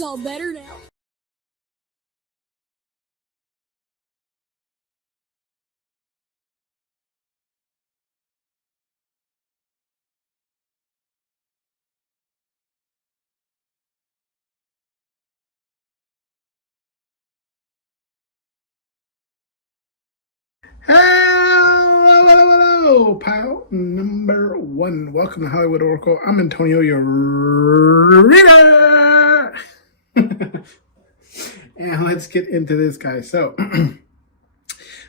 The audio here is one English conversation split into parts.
It's all better now. Hello, pal number one. Welcome to Hollywood Oracle. I'm Antonio, your reader. And let's get into this, guys. So,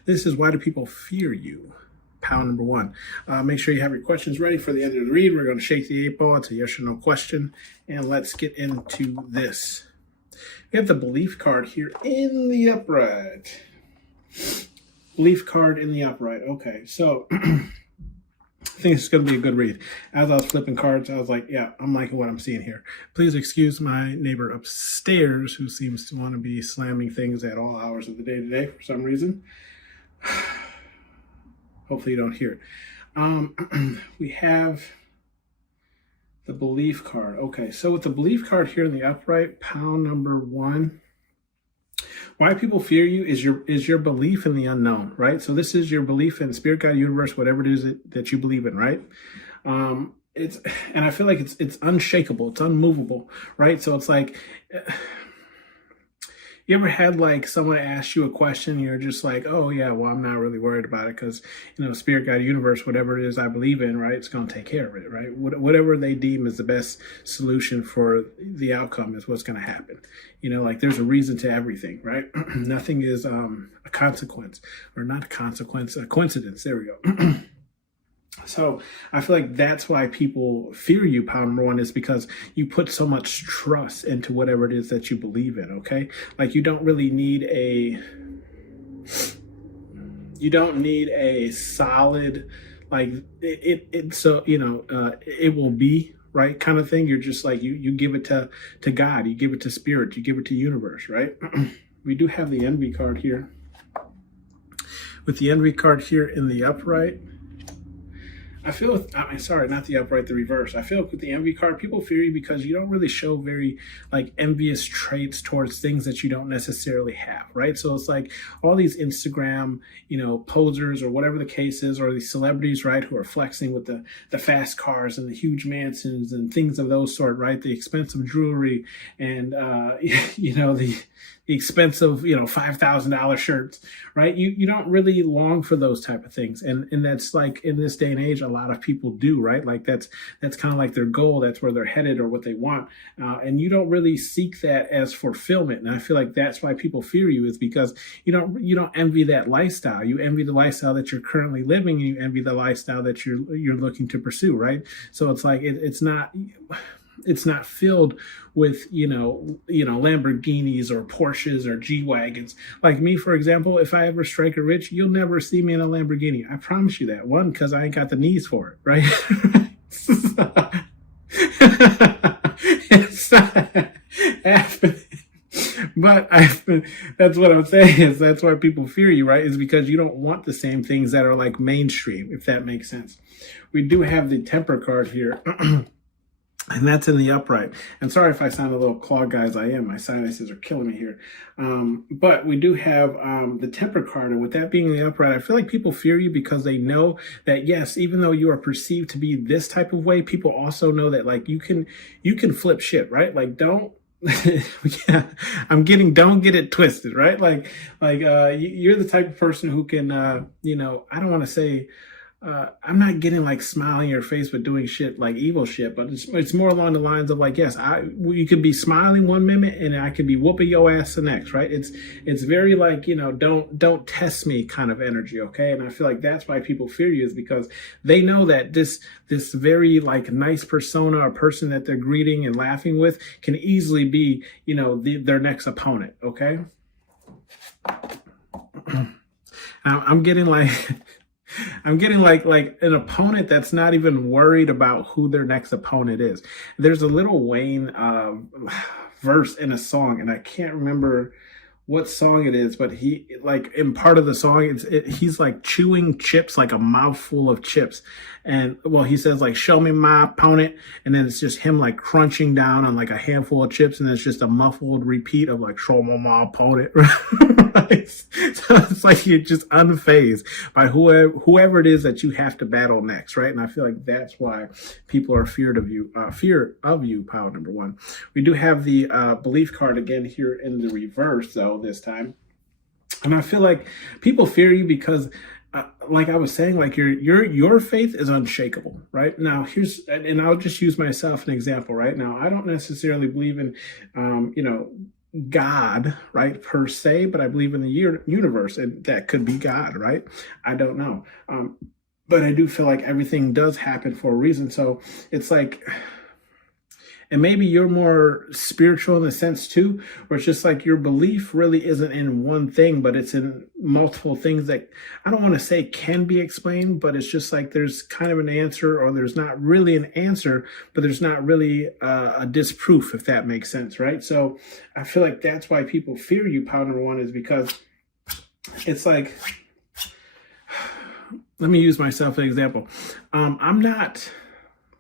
this is why do people fear you? Pal number one. Make sure you have your questions ready for the end of the read. We're going to shake the 8-ball. It's a yes or no question. And let's get into this. We have the belief card here in the upright. Belief card in the upright. Okay, so I think it's going to be a good read. As I was flipping cards, I was like, yeah, I'm liking what I'm seeing here. Please excuse my neighbor upstairs who seems to want to be slamming things at all hours of the day today for some reason. Hopefully you don't hear it. We have the belief card. Okay, so with the belief card here in the upright, pal number one, why people fear you is your belief in the unknown, right? So this is your belief in spirit, God, universe, whatever it is that you believe in, right? And I feel like it's unshakable, it's unmovable, right? So it's like, you ever had like someone ask you a question, and you're just like, oh yeah, well, I'm not really worried about it because, you know, spirit, God, universe, whatever it is I believe in, right, it's going to take care of it, right? Whatever they deem is the best solution for the outcome is what's going to happen. You know, like there's a reason to everything, right? Nothing is a consequence, or not a consequence, a coincidence. There we go. So I feel like that's why people fear you, pal number one, is because you put so much trust into whatever it is that you believe in, okay? Like you don't really need a solid, like so, you know, it will be, right, kind of thing. You're just like, you give it to God, you give it to spirit, you give it to universe, right? We do have the envy card here. With the envy card here in the upright, I feel sorry, not the upright, the reverse. I feel with the envy card, people fear you because you don't really show very like envious traits towards things that you don't necessarily have, right? So it's like all these Instagram, you know, posers or whatever the case is, or these celebrities, right, who are flexing with the fast cars and the huge mansions and things of those sort, right? The expensive jewelry and, you know, the expensive, you know, $5,000 shirts, right? You don't really long for those type of things. And that's like in this day and age, a lot of people do, right? Like that's kind of like their goal. That's where they're headed or what they want. And you don't really seek that as fulfillment. And I feel like that's why people fear you, is because you don't envy that lifestyle. You envy the lifestyle that you're currently living, and you envy the lifestyle that you're looking to pursue, right? So it's like, it's not filled with, you know, Lamborghinis or Porsches or G-Wagons. Like me, for example, if I ever strike it rich, you'll never see me in a Lamborghini. I promise you that. One, because I ain't got the knees for it, right? It's not happening. But that's what I'm saying, is that's why people fear you, right? Is because you don't want the same things that are like mainstream, if that makes sense. We do have the temper card here. And that's in the upright. And sorry if I sound a little clogged, guys. I am. My sinuses are killing me here. But we do have the temper card. And with that being in the upright, I feel like people fear you because they know that, yes, even though you are perceived to be this type of way, people also know that, like, you can flip shit, right? Like, don't don't get it twisted, right? Like you're the type of person who can, you know, I don't want to say, I'm not getting like smiling in your face but doing shit like evil shit, but it's more along the lines of like, yes, you could be smiling one minute and I could be whooping your ass the next, right? It's very like, you know, don't test me kind of energy, okay? And I feel like that's why people fear you, is because they know that this very like nice persona or person that they're greeting and laughing with can easily be, you know, their next opponent, okay? Now, I'm getting like an opponent that's not even worried about who their next opponent is. There's a Lil Wayne verse in a song, and I can't remember what song it is, but he, like, in part of the song, he's like chewing chips, like a mouthful of chips. And well, he says like, show me my opponent. And then it's just him like crunching down on like a handful of chips. And it's just a muffled repeat of like, show me my opponent. Right? So it's like you're just unfazed by whoever it is that you have to battle next. Right. And I feel like that's why people are feared of you, pile number one. We do have the belief card again here in the reverse though this time. And I feel like people fear you because like I was saying, like your faith is unshakable, right? Now and I'll just use myself an example right now. I don't necessarily believe in, God, right, per se, but I believe in the universe, and that could be God, right? I don't know. But I do feel like everything does happen for a reason. So it's like, and maybe you're more spiritual in the sense too, where it's just like your belief really isn't in one thing, but it's in multiple things that I don't want to say can be explained, but it's just like there's kind of an answer, or there's not really an answer, but there's not really a disproof, if that makes sense, right? So I feel like that's why people fear you, pile number one, is because it's like, let me use myself as an example. I'm not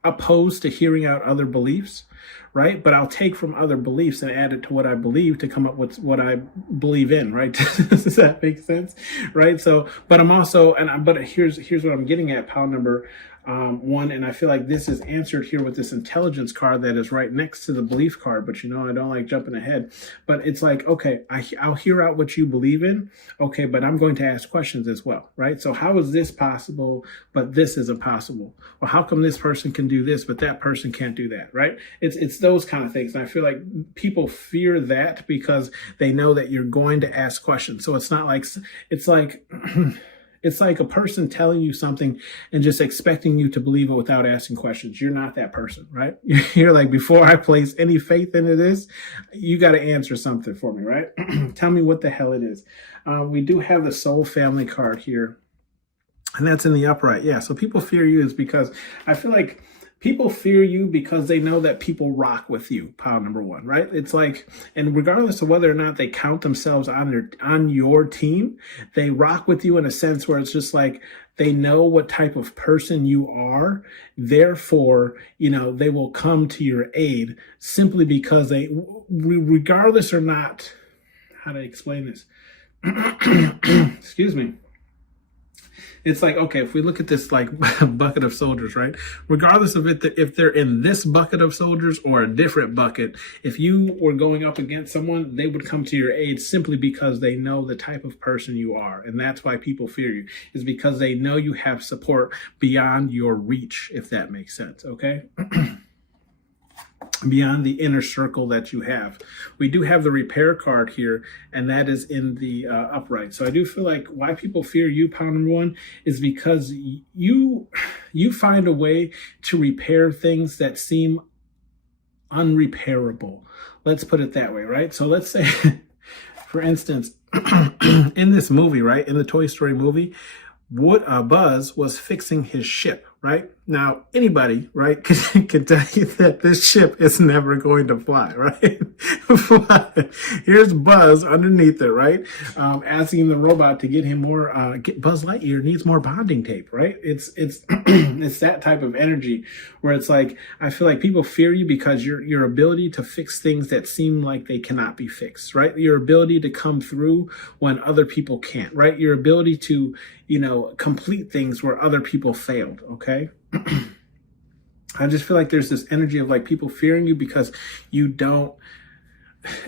opposed to hearing out other beliefs, right? But I'll take from other beliefs and add it to what I believe to come up with what I believe in, right? Does that make sense? Right? So, but I'm also, but here's what I'm getting at, pile number one, and I feel like this is answered here with this intelligence card that is right next to the belief card, but I don't like jumping ahead, but it's like, okay, I'll hear out what you believe in, okay, but I'm going to ask questions as well, right? So how is this possible, but this isn't possible? Well, how come this person can do this, but that person can't do that, right? It's those kind of things, and I feel like people fear that because they know that you're going to ask questions. So it's not like, it's like, it's like a person telling you something and just expecting you to believe it without asking questions. You're not that person, right? You're like, before I place any faith into this, you got to answer something for me, right? Tell me what the hell it is. We do have the soul family card here, and that's in the upright. Yeah, so people fear you is because I feel like people fear you because they know that people rock with you, pile number one, right? It's like, and regardless of whether or not they count themselves on your team, they rock with you in a sense where it's just like, they know what type of person you are. Therefore, they will come to your aid simply because they, regardless or not, how to explain this? Excuse me. It's like, okay, if we look at this like bucket of soldiers, right? Regardless of it, if they're in this bucket of soldiers or a different bucket, if you were going up against someone, they would come to your aid simply because they know the type of person you are. And that's why people fear you, is because they know you have support beyond your reach, if that makes sense, okay? Beyond the inner circle that you have. We do have the repair card here, and that is in the upright. So I do feel like why people fear you, pile number one, is because you find a way to repair things that seem unrepairable. Let's put it that way, right? So let's say, for instance, in this movie, right, in the Toy Story movie, Buzz was fixing his ship, right? Now, anybody, right, can tell you that this ship is never going to fly, right? But here's Buzz underneath it, right? Asking the robot to get him more, Buzz Lightyear needs more bonding tape, right? It's it's that type of energy where it's like, I feel like people fear you because your ability to fix things that seem like they cannot be fixed, right? Your ability to come through when other people can't, right? Your ability to, complete things where other people failed, okay? I just feel like there's this energy of like people fearing you because you don't,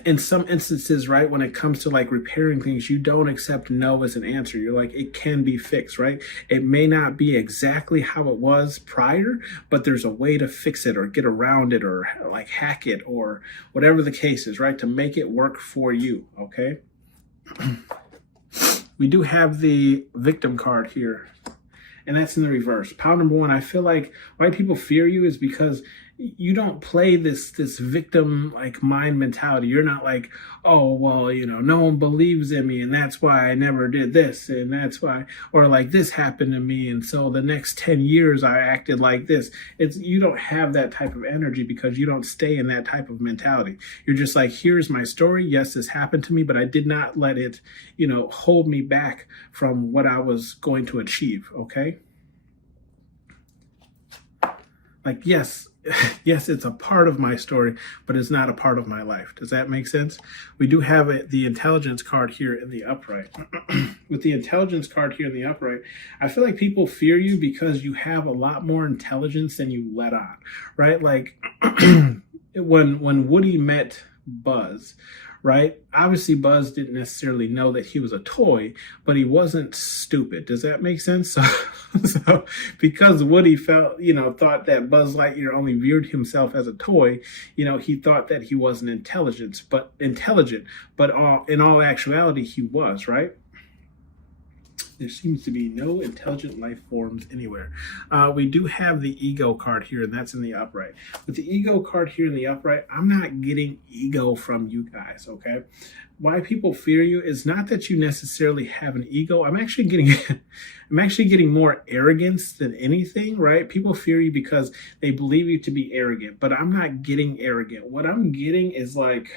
in some instances, right, when it comes to like repairing things, you don't accept no as an answer. You're like, it can be fixed, right? It may not be exactly how it was prior, but there's a way to fix it or get around it or like hack it or whatever the case is, right, to make it work for you, okay? We do have the victim card here, and that's in the reverse. Pile number one, I feel like why people fear you is because you don't play this victim like mind mentality. You're not like, oh well, no one believes in me and that's why I never did this and that's why, or like this happened to me and so the next 10 years I acted like this. It's you don't have that type of energy because you don't stay in that type of mentality. You're just like, here's my story. Yes, this happened to me, but I did not let it, hold me back from what I was going to achieve. Okay. Like, yes, yes, it's a part of my story, but it's not a part of my life. Does that make sense? We do have the intelligence card here in the upright. With the intelligence card here in the upright, I feel like people fear you because you have a lot more intelligence than you let on, right? Like when Woody met Buzz, right? Obviously, Buzz didn't necessarily know that he was a toy, but he wasn't stupid. Does that make sense? So because Woody thought that Buzz Lightyear only viewed himself as a toy, he thought that he wasn't intelligent, but in all actuality, he was, right? There seems to be no intelligent life forms anywhere. We do have the ego card here, and that's in the upright. With the ego card here in the upright, I'm not getting ego from you guys, okay? Why people fear you is not that you necessarily have an ego. I'm actually getting more arrogance than anything, right? People fear you because they believe you to be arrogant, but I'm not getting arrogant. What I'm getting is like,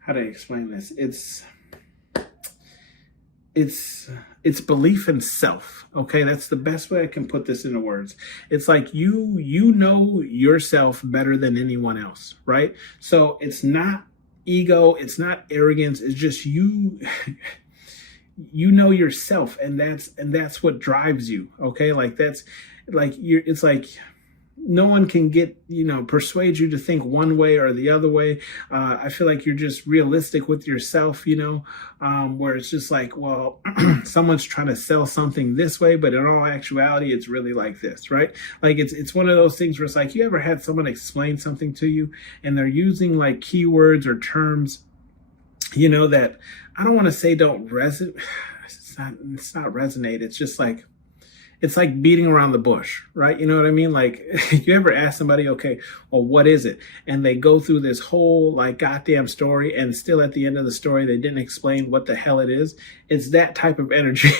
how do I explain this? It's belief in self. Okay, that's the best way I can put this into words. It's like you know yourself better than anyone else, right? So it's not ego, it's not arrogance, it's just you know yourself, and that's what drives you. Okay, like that's like it's like no one can persuade you to think one way or the other way. I feel like you're just realistic with yourself, where it's just like, well, someone's trying to sell something this way, but in all actuality, it's really like this, right? Like it's one of those things where it's like, you ever had someone explain something to you and they're using like keywords or terms, that I don't want to say don't resonate. It's not resonate. It's just like, it's like beating around the bush, right? You know what I mean? Like, you ever ask somebody, okay, well, what is it? And they go through this whole like goddamn story, and still at the end of the story, they didn't explain what the hell it is. It's that type of energy,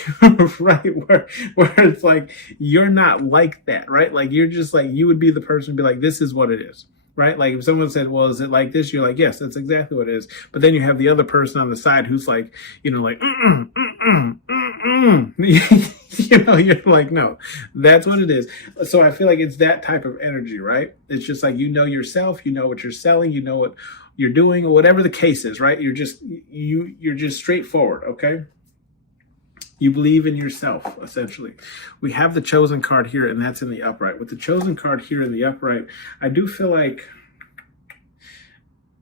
right? Where it's like, you're not like that, right? Like, you're just like, you would be the person to be like, this is what it is. Right? Like if someone said, well, is it like this? You're like, yes, that's exactly what it is. But then you have the other person on the side who's like, like, you're like, no, that's what it is. So I feel like it's that type of energy, right? It's just like, yourself, you know what you're selling, you know what you're doing, or whatever the case is, right? You're just straightforward, okay? You believe in yourself, essentially. We have the chosen card here, and that's in the upright. With the chosen card here in the upright, I do feel like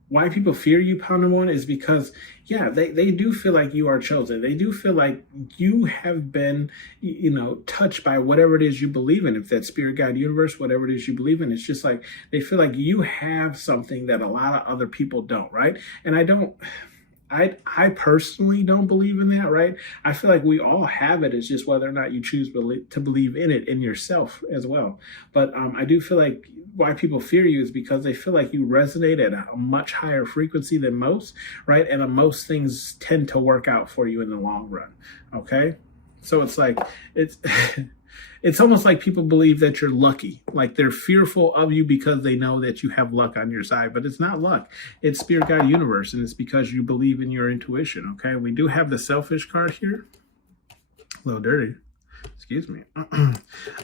why people fear you, Pounder One, is because, yeah, they do feel like you are chosen. They do feel like you have been, touched by whatever it is you believe in. If that's spirit, God, universe, whatever it is you believe in, it's just like they feel like you have something that a lot of other people don't, right? And I personally don't believe in that, right? I feel like we all have it. It's just whether or not you choose to believe in it in yourself as well. But I do feel like why people fear you is because they feel like you resonate at a much higher frequency than most, right? And most things tend to work out for you in the long run, okay? So it's like, it's almost like people believe that you're lucky. Like they're fearful of you because they know that you have luck on your side, but it's not luck. It's spirit, God, universe, and it's because you believe in your intuition, okay? We do have the selfish card here. A little dirty. Excuse me.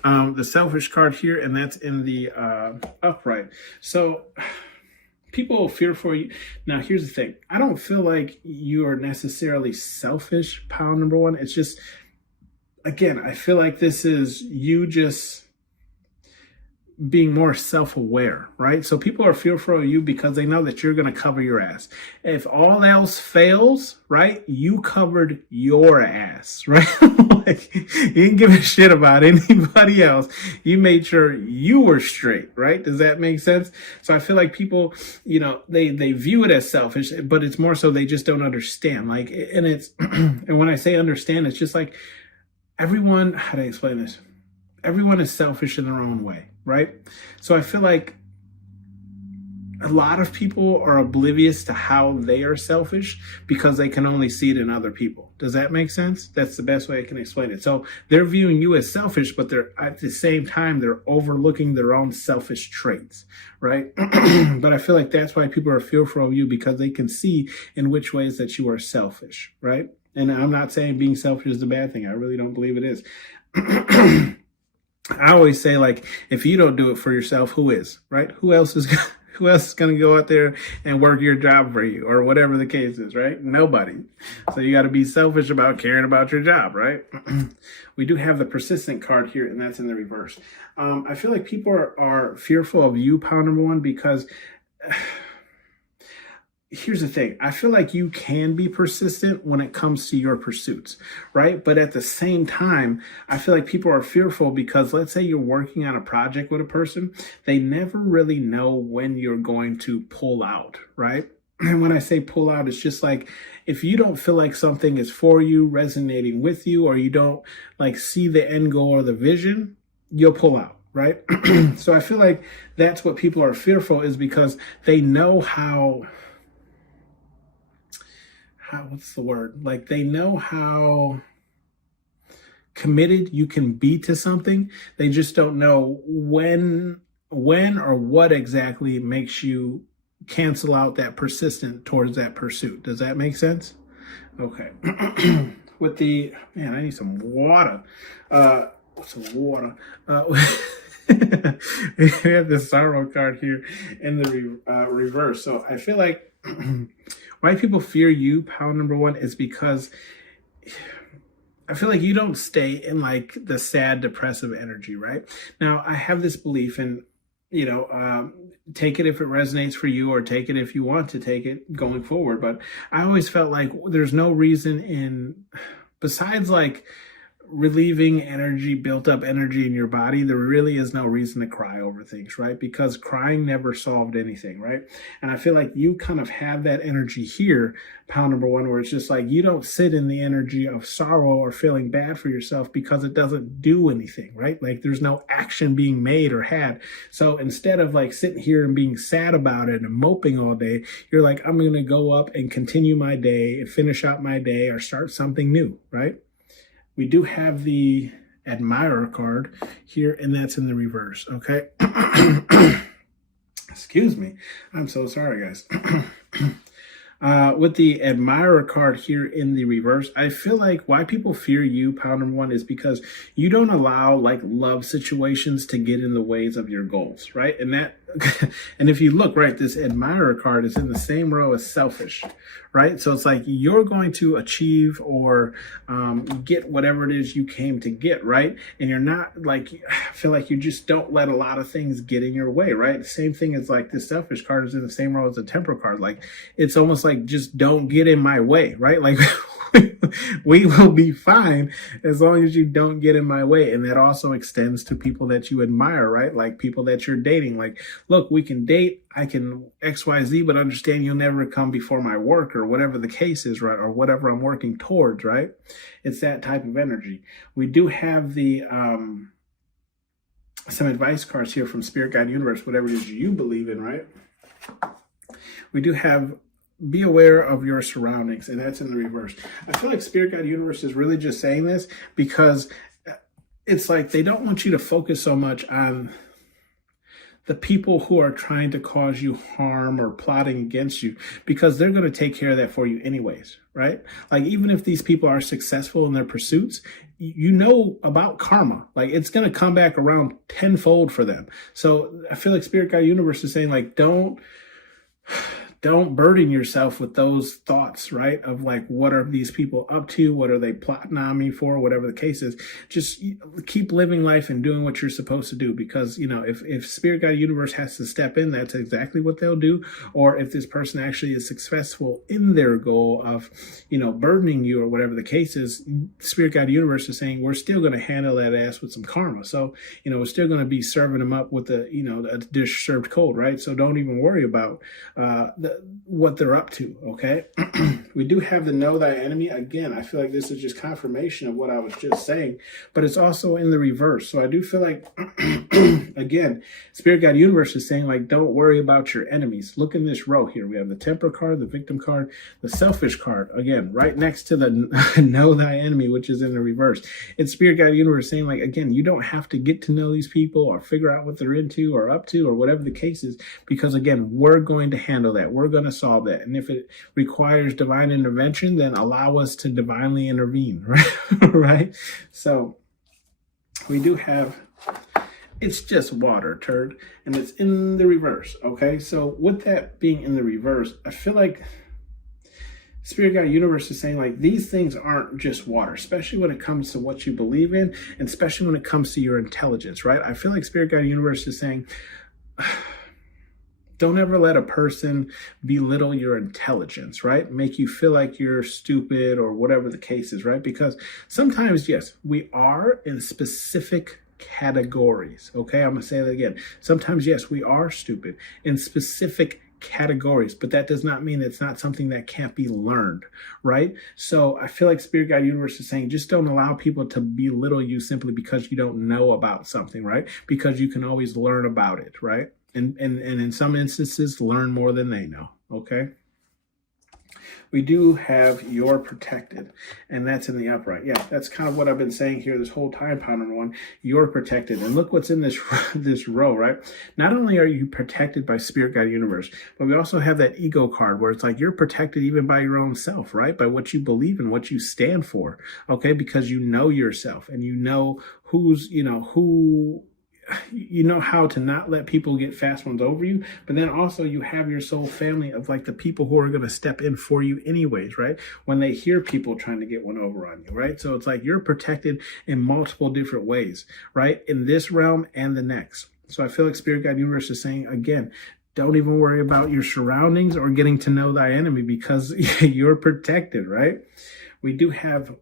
The selfish card here, and that's in the upright. So people fear for you. Now, here's the thing. I don't feel like you are necessarily selfish, Number One. It's just, again, I feel like this is you just being more self-aware, right? So people are fearful of you because they know that you're going to cover your ass. If all else fails, right, you covered your ass, right? Like, you didn't give a shit about anybody else. You made sure you were straight, right? Does that make sense? So I feel like people, they view it as selfish, but it's more so they just don't understand. Like, and it's, and when I say understand, it's just like everyone, how do I explain this? everyone is selfish in their own way, right? So I feel like a lot of people are oblivious to how they are selfish because they can only see it in other people. Does that make sense? That's the best way I can explain it. So they're viewing you as selfish, but they're at the same time, they're overlooking their own selfish traits, right? But I feel like that's why people are fearful of you, because they can see in which ways that you are selfish, right? And I'm not saying being selfish is a bad thing. I really don't believe it is. I always say, like, if you don't do it for yourself, who is, right? Who else is going to go out there and work your job for you, or whatever the case is, right? Nobody. So you got to be selfish about caring about your job, right? We do have the persistent card here, and that's in the reverse. I feel like people are fearful of you, pile number one, because here's the thing. I feel like you can be persistent when it comes to your pursuits, right? But at the same time, I feel like people are fearful because, let's say you're working on a project with a person, they never really know when you're going to pull out, right? And when I say pull out, it's just like, if you don't feel like something is for you, resonating with you, or you don't like see the end goal or the vision, you'll pull out, right? So I feel like that's what people are fearful, is because they know how what's the word? Like, they know how committed you can be to something. They just don't know when or what exactly makes you cancel out that persistent towards that pursuit. Does that make sense? Okay. With the, man, I need some water. Some water. We have the sorrow card here in the reverse. So I feel like why people fear you, pile number one, is because I feel like you don't stay in like the sad, depressive energy, right? Now, I have this belief in, take it if it resonates for you, or take it if you want to take it going forward. But I always felt like there's no reason besides like relieving energy, built up energy in your body, there really is no reason to cry over things, right? Because crying never solved anything, right? And I feel like you kind of have that energy here, pile number one, where it's just like you don't sit in the energy of sorrow or feeling bad for yourself because it doesn't do anything, right? Like, there's no action being made or had. So instead of like sitting here and being sad about it and moping all day, you're like, I'm going to go up and continue my day and finish out my day or start something new, right? We do have the admirer card here, and that's in the reverse, okay? Excuse me. I'm so sorry, guys. With the admirer card here in the reverse, I feel like why people fear you, pile number one, is because you don't allow like love situations to get in the ways of your goals, right? And that, and if you look, right, this admirer card is in the same row as selfish, right? So it's like you're going to achieve or get whatever it is you came to get, right? And you're not like, I feel like you just don't let a lot of things get in your way, right? The same thing as like this selfish card is in the same row as the temper card. Like, it's almost like, just don't get in my way, right? Like, we will be fine as long as you don't get in my way. And that also extends to people that you admire, right? Like people that you're dating. Like, look, we can date, I can XYZ, but understand you'll never come before my work, or whatever the case is, right? Or whatever I'm working towards, right? It's that type of energy. We do have the some advice cards here from Spirit, Guide, Universe, whatever it is you believe in, right? We do have be aware of your surroundings, and that's in the reverse. I feel like Spirit, Guide, Universe is really just saying this because it's like they don't want you to focus so much on the people who are trying to cause you harm or plotting against you, because they're going to take care of that for you anyways, right? Like, even if these people are successful in their pursuits, you know about karma. Like, it's going to come back around tenfold for them. So I feel like Spirit, Guide, Universe is saying, like, don't burden yourself with those thoughts, right? Of like, what are these people up to? What are they plotting on me for? Whatever the case is, just keep living life and doing what you're supposed to do. Because, if Spirit, Guide, Universe has to step in, that's exactly what they'll do. Or if this person actually is successful in their goal of, burdening you or whatever the case is, Spirit, Guide, Universe is saying, we're still going to handle that ass with some karma. So, we're still going to be serving them up with a dish served cold, right? So don't even worry about what they're up to. Okay. We do have the know thy enemy. Again, I feel like this is just confirmation of what I was just saying, but it's also in the reverse. So I do feel like, again, Spirit Guide Universe is saying, like, don't worry about your enemies. Look in this row here. We have the temper card, the victim card, the selfish card. Again, right next to the know thy enemy, which is in the reverse. It's Spirit Guide Universe saying, like, again, you don't have to get to know these people or figure out what they're into or up to or whatever the case is, because again, we're going to handle that. We're going to solve that. And if it requires divine intervention, then allow us to divinely intervene, right? Right? So we do have, it's just water, turd, and it's in the reverse. Okay. So with that being in the reverse, I feel like Spirit Guide Universe is saying, like, these things aren't just water, especially when it comes to what you believe in, and especially when it comes to your intelligence, right? I feel like Spirit Guide Universe is saying, don't ever let a person belittle your intelligence, right? Make you feel like you're stupid or whatever the case is, right? Because sometimes, yes, we are in specific categories, okay? I'm going to say that again. Sometimes, yes, we are stupid in specific categories, but that does not mean it's not something that can't be learned, right? So I feel like Spirit Guide Universe is saying, just don't allow people to belittle you simply because you don't know about something, right? Because you can always learn about it, right? And in some instances, learn more than they know, okay? We do have you're protected, and that's in the upright. Yeah, that's kind of what I've been saying here this whole time, pound number one. You're protected. And look what's in this, this row, right? Not only are you protected by Spirit Guide Universe, but we also have that ego card where it's like you're protected even by your own self, right? By what you believe in, what you stand for, okay? Because you know yourself and you know who's, you know how to not let people get fast ones over you, but then also you have your soul family of like the people who are going to step in for you anyways, right? When they hear people trying to get one over on you, right? So it's like you're protected in multiple different ways, right? In this realm and the next. So I feel like Spirit Guide Universe is saying, again, don't even worry about your surroundings or getting to know thy enemy because you're protected, right? We do have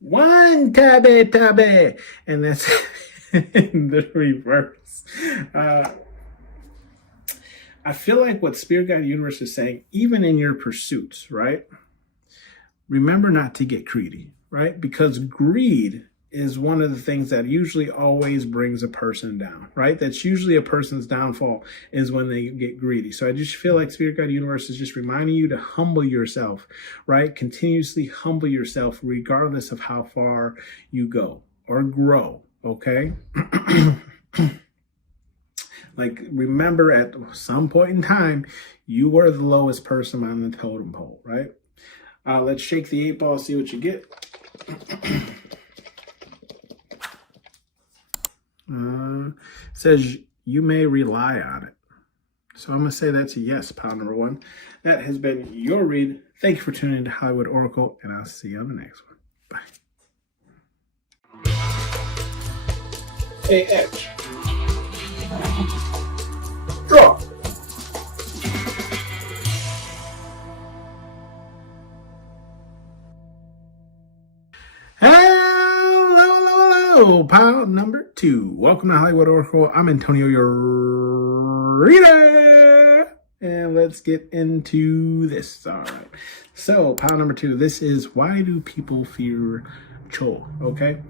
one tabe, and that's in the reverse. I feel like what Spirit Guide Universe is saying, even in your pursuits, right? Remember not to get greedy, right? Because greed is one of the things that usually always brings a person down, right? That's usually a person's downfall is when they get greedy. So I just feel like Spirit Guide Universe is just reminding you to humble yourself, right? Continuously humble yourself regardless of how far you go or grow. Okay. Like, remember at some point in time, you were the lowest person on the totem pole, right? Let's shake the 8 ball, see what you get. Says you may rely on it. So I'm going to say that's a yes, pound number one. That has been your read. Thank you for tuning in to Hollywood Oracle, and I'll see you on the next one. Bye. AH. Draw. Hello, pound number two. Welcome to Hollywood Oracle. I'm Antonio, your reader. And let's get into this. All right. So, pound number two. This is why do people fear Cho? Okay.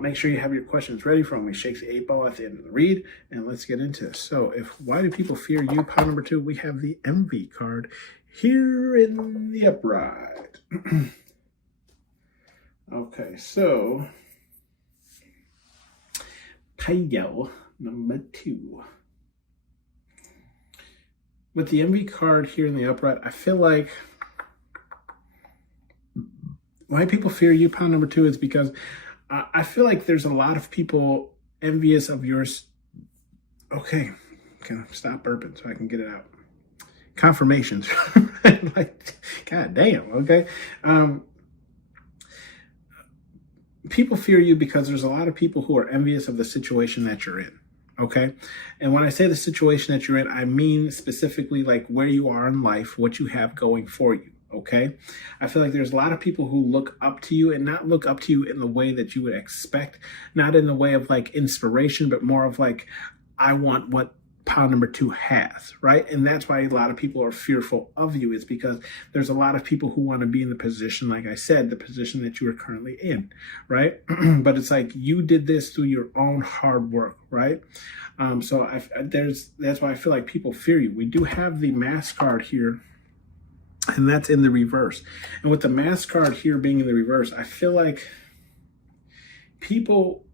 Make sure you have your questions ready for when we shake the 8 ball at the end of the read, and let's get into this. So why do people fear you? Pound number two, we have the envy card here in the upright. Okay, so pile number two. With the envy card here in the upright, I feel like why people fear you, pound number two, is because I feel like there's a lot of people envious of yours. Okay, can I stop burping so I can get it out? Confirmations. Like, god damn, okay? People fear you because there's a lot of people who are envious of the situation that you're in, okay? And when I say the situation that you're in, I mean specifically like where you are in life, what you have going for you. Okay. I feel like there's a lot of people who look up to you and not look up to you in the way that you would expect, not in the way of like inspiration, but more of like, I want what pile number 2 has, right? And that's why a lot of people are fearful of you, is because there's a lot of people who want to be in the position, like I said, the position that you are currently in, right? But it's like you did this through your own hard work, right? So that's why I feel like people fear you. We do have the mass card here, and that's in the reverse. And with the mass card here being in the reverse, I feel like people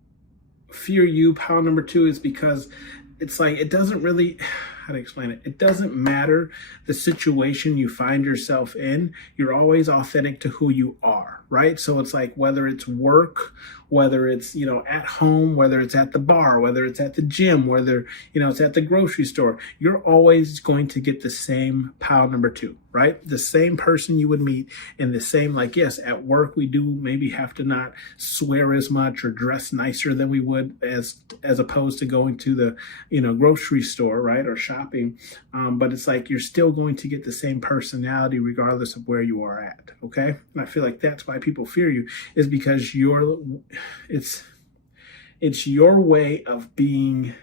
fear you, pile number 2, is because it's like, it doesn't really, how to explain it? It doesn't matter the situation you find yourself in. You're always authentic to who you are, right? So it's like, whether it's work, whether it's, at home, whether it's at the bar, whether it's at the gym, whether, it's at the grocery store, you're always going to get the same pile number 2, right? The same person you would meet in the same, like, yes, at work, we do maybe have to not swear as much or dress nicer than we would as opposed to going to the, grocery store, right? Or shopping. But it's like, you're still going to get the same personality regardless of where you are at. Okay. And I feel like that's why people fear you, is because it's your way of being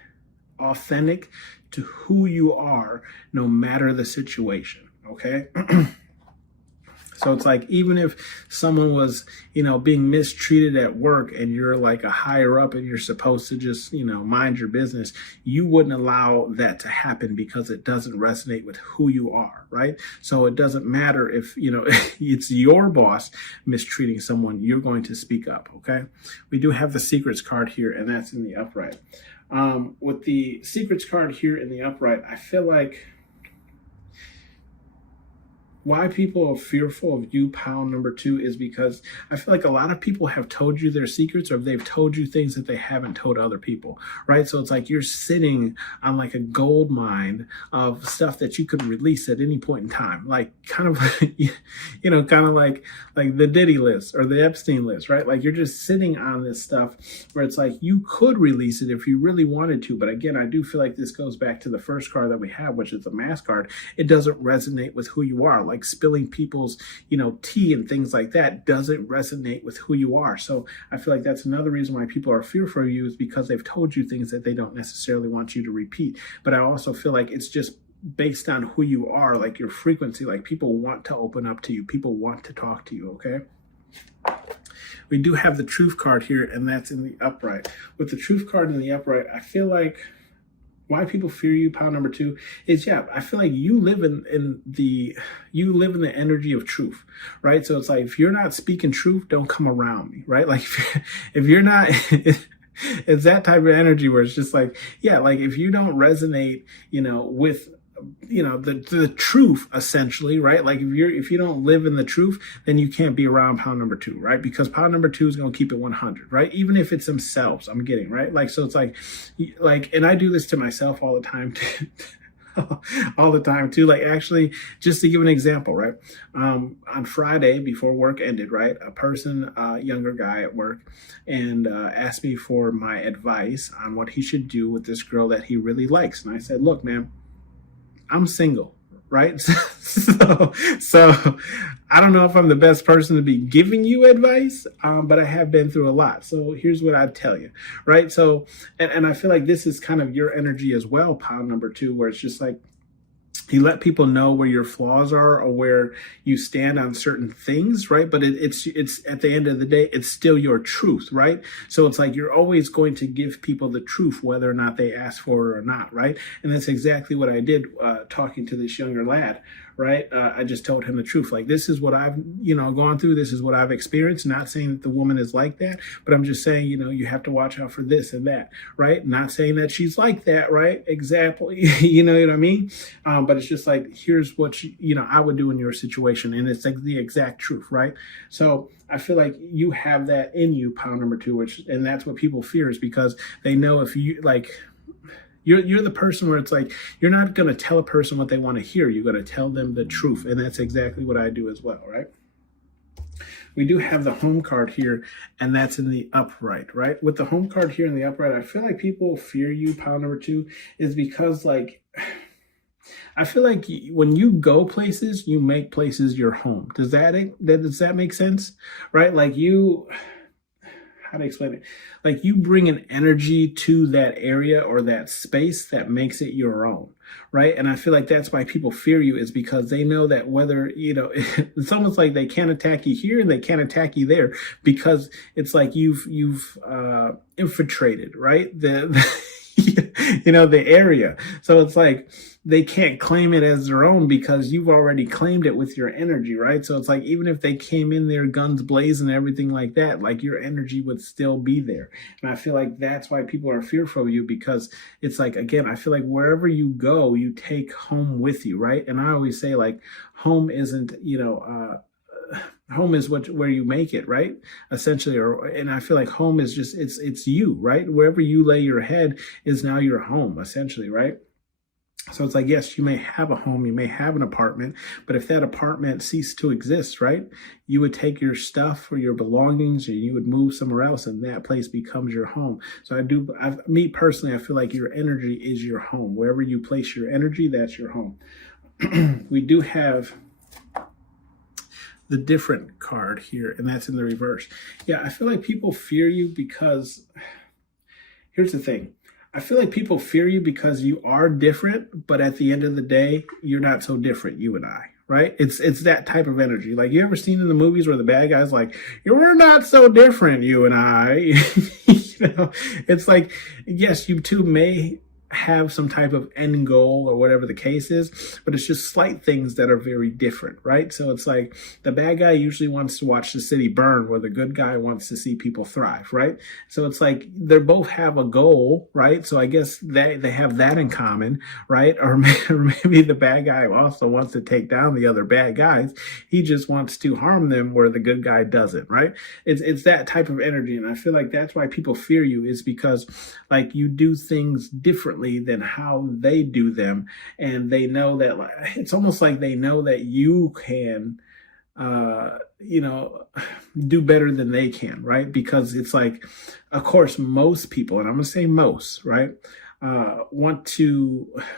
authentic to who you are, no matter the situation. Okay. So it's like, even if someone was, being mistreated at work and you're like a higher up and you're supposed to just, mind your business, you wouldn't allow that to happen because it doesn't resonate with who you are, right? So it doesn't matter if, it's your boss mistreating someone, you're going to speak up, okay? We do have the secrets card here, and that's in the upright. With the secrets card here in the upright, I feel like why people are fearful of you, pile number 2, is because I feel like a lot of people have told you their secrets, or they've told you things that they haven't told other people, right? So it's like you're sitting on like a gold mine of stuff that you could release at any point in time, like kind of like the Diddy list or the Epstein list, right? Like you're just sitting on this stuff where it's like you could release it if you really wanted to. But again, I do feel like this goes back to the first card that we have, which is the mass card. It doesn't resonate with who you are. Like spilling people's, tea and things like that doesn't resonate with who you are. So I feel like that's another reason why people are fearful of you, is because they've told you things that they don't necessarily want you to repeat. But I also feel like it's just based on who you are, like your frequency. Like people want to open up to you. People want to talk to you, okay? We do have the truth card here, and that's in the upright. With the truth card in the upright, I feel like why people fear you, pile number 2, is, I feel like you live in the energy of truth, right? So it's like, if you're not speaking truth, don't come around me, right? Like if you're not, it's that type of energy where it's just like, like if you don't resonate, with the truth, essentially, right? Like if you don't live in the truth, then you can't be around pile number 2, right? Because pile number 2 is going to keep it 100, right? Even if it's themselves, I'm getting, right? Like, so it's like, and I do this to myself all the time too. All the time too. Like, actually, just to give an example, right? On Friday before work ended, right? A person, younger guy at work, and asked me for my advice on what he should do with this girl that he really likes. And I said, look, man, I'm single, right? So I don't know if I'm the best person to be giving you advice, but I have been through a lot. So here's what I'd tell you, right? So, and I feel like this is kind of your energy as well, pile number 2, where it's just like, you let people know where your flaws are or where you stand on certain things, right? But it's at the end of the day, it's still your truth, right? So it's like you're always going to give people the truth, whether or not they ask for it or not, right? And that's exactly what I did talking to this younger lad, right? I just told him the truth. Like, this is what I've, gone through. This is what I've experienced. Not saying that the woman is like that, but I'm just saying, you have to watch out for this and that, right? Not saying that she's like that, right? Exactly. You know what I mean? But it's just like, here's what, I would do in your situation. And it's like the exact truth, right? So I feel like you have that in you, pile number 2, and that's what people fear, is because they know if you, like, you're the person where it's like, you're not going to tell a person what they want to hear. You're going to tell them the truth. And that's exactly what I do as well, right? We do have the home card here, and that's in the upright, right? With the home card here in the upright, I feel like people fear you, pile number 2, is because, like, I feel like when you go places, you make places your home. Does that make sense? Right? Like, how to explain it. Like you bring an energy to that area or that space that makes it your own, right? And I feel like that's why people fear you, is because they know that whether, it's almost like they can't attack you here and they can't attack you there, because it's like you've infiltrated, right? The area. So it's like they can't claim it as their own because you've already claimed it with your energy, right? So it's like even if they came in there guns blazing and everything like that, like your energy would still be there. And I feel like that's why people are fearful of you, because it's like, again, I feel like wherever you go, you take home with you, right? And I always say, like, home isn't, home is where you make it, right? Essentially, and I feel like home is just it's you, right? Wherever you lay your head is now your home, essentially, right? So it's like, yes, you may have a home, you may have an apartment, but if that apartment ceased to exist, right, you would take your stuff or your belongings and you would move somewhere else, and that place becomes your home. So me personally, I feel like your energy is your home. Wherever you place your energy, that's your home. We do have the different card here, and that's in the reverse. Yeah, I feel like people fear you because, here's the thing. I feel like people fear you because you are different, but at the end of the day, you're not so different, you and I, right? It's that type of energy. Like, you ever seen in the movies where the bad guy's like, we're not so different, you and I. It's like, yes, you two may have some type of end goal or whatever the case is, but it's just slight things that are very different, right? So it's like the bad guy usually wants to watch the city burn, where the good guy wants to see people thrive, right? So it's like they both have a goal, right? So I guess they have that in common, right? Or maybe the bad guy also wants to take down the other bad guys. He just wants to harm them, where the good guy doesn't, right? It's that type of energy, and I feel like that's why people fear you, is because, like, you do things differently than how they do them, and they know that, like, it's almost like they know that you can do better than they can, right? Because it's like, of course, most people, and I'm gonna say most, right,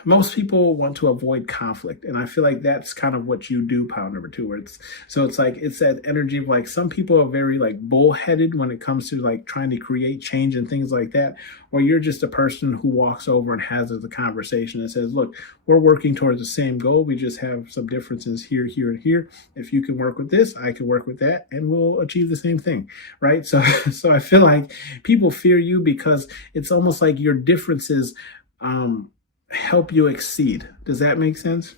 most people want to avoid conflict, and I feel like that's kind of what you do, pound number two, where it's that energy of, like, some people are very, like, bullheaded when it comes to, like, trying to create change and things like that, or you're just a person who walks over and has the conversation and says, look, we're working towards the same goal, we just have some differences here, and here. If you can work with this, I can work with that, and we'll achieve the same thing, right? So I feel like people fear you because it's almost like your differences help you exceed. Does that make sense?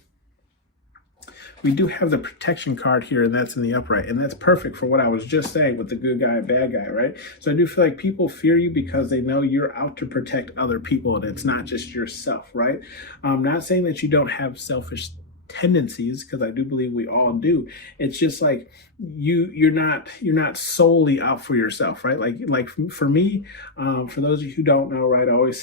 We do have the protection card here, and that's in the upright, and that's perfect for what I was just saying with the good guy and bad guy, right? So I do feel like people fear you because they know you're out to protect other people, and it's not just yourself, right? I'm not saying that you don't have selfish tendencies, because I do believe we all do. It's just like you're not solely out for yourself, right? Like for me, for those of you who don't know, right, I always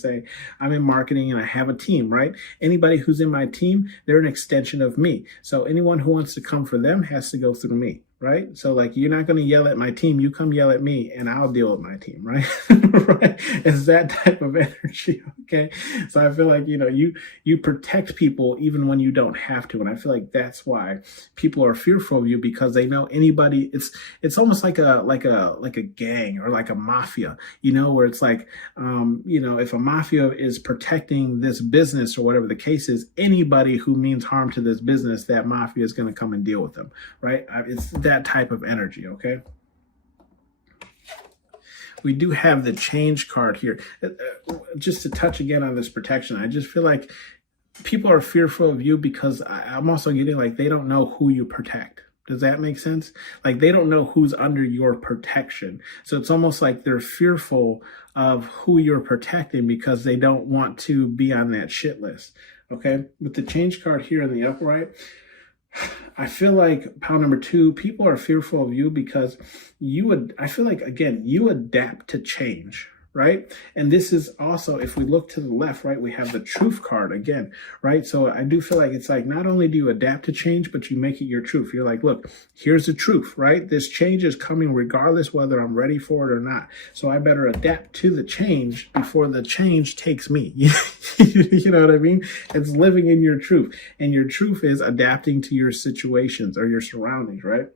say I'm in marketing and I have a team, right? Anybody who's in my team, they're an extension of me. So anyone who wants to come for them has to go through me, right? So, like, you're not going to yell at my team. You come yell at me and I'll deal with my team, right? Right? It's that type of energy, okay? So I feel like, you protect people even when you don't have to. And I feel like that's why people are fearful of you, because they know anybody, it's almost like a gang or like a mafia, where it's like, if a mafia is protecting this business or whatever the case is, anybody who means harm to this business, that mafia is going to come and deal with them, right? It's that type of energy, okay? We do have the change card here. Just to touch again on this protection, I just feel like people are fearful of you because I'm also getting, like, they don't know who you protect. Does that make sense? Like, they don't know who's under your protection. So it's almost like they're fearful of who you're protecting because they don't want to be on that shit list, okay? With the change card here in the upright, I feel like, pound number two, people are fearful of you because I feel like, again, you adapt to change, right? And this is also, if we look to the left, right, we have the truth card again, right? So I do feel like it's like, not only do you adapt to change, but you make it your truth. You're like, look, here's the truth, right? This change is coming regardless whether I'm ready for it or not. So I better adapt to the change before the change takes me. You know what I mean? It's living in your truth. And your truth is adapting to your situations or your surroundings, right?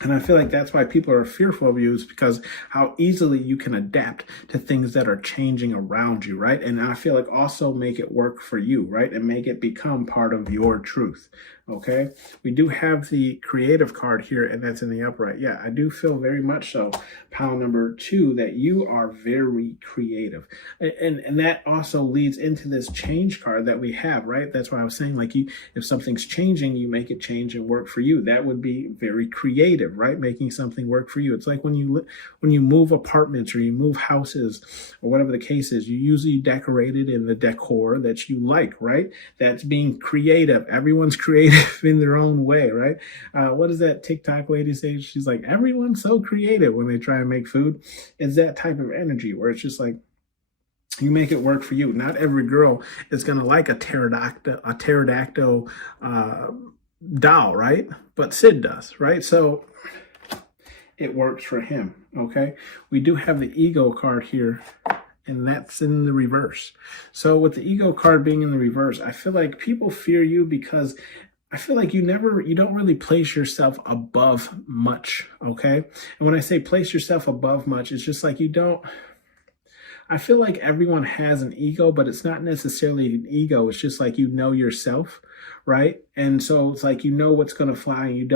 And I feel like that's why people are fearful of you, is because how easily you can adapt to things that are changing around you, right? And I feel like also make it work for you, right? And make it become part of your truth, okay? We do have the creative card here, and that's in the upright. Yeah, I do feel very much so, pile number 2, that you are very creative. And that also leads into this change card that we have, right? That's why I was saying, like, if something's changing, you make it change and work for you. That would be very creative, right? Making something work for you. It's like when you move apartments or you move houses or whatever the case is, you usually decorate it in the decor that you like, right? That's being creative. Everyone's creative in their own way, right? What does that TikTok lady say? She's like, everyone's so creative when they try and make food. It's that type of energy where it's just like, you make it work for you. Not every girl is going to like a pterodactyl doll, right? But Sid does, right? So it works for him, okay? We do have the ego card here, and that's in the reverse. So with the ego card being in the reverse, I feel like people fear you because I feel like you don't really place yourself above much, okay? And when I say place yourself above much, it's just like I feel like everyone has an ego, but it's not necessarily an ego. It's just like, you know yourself, right? And so it's like, you know what's going to fly, and you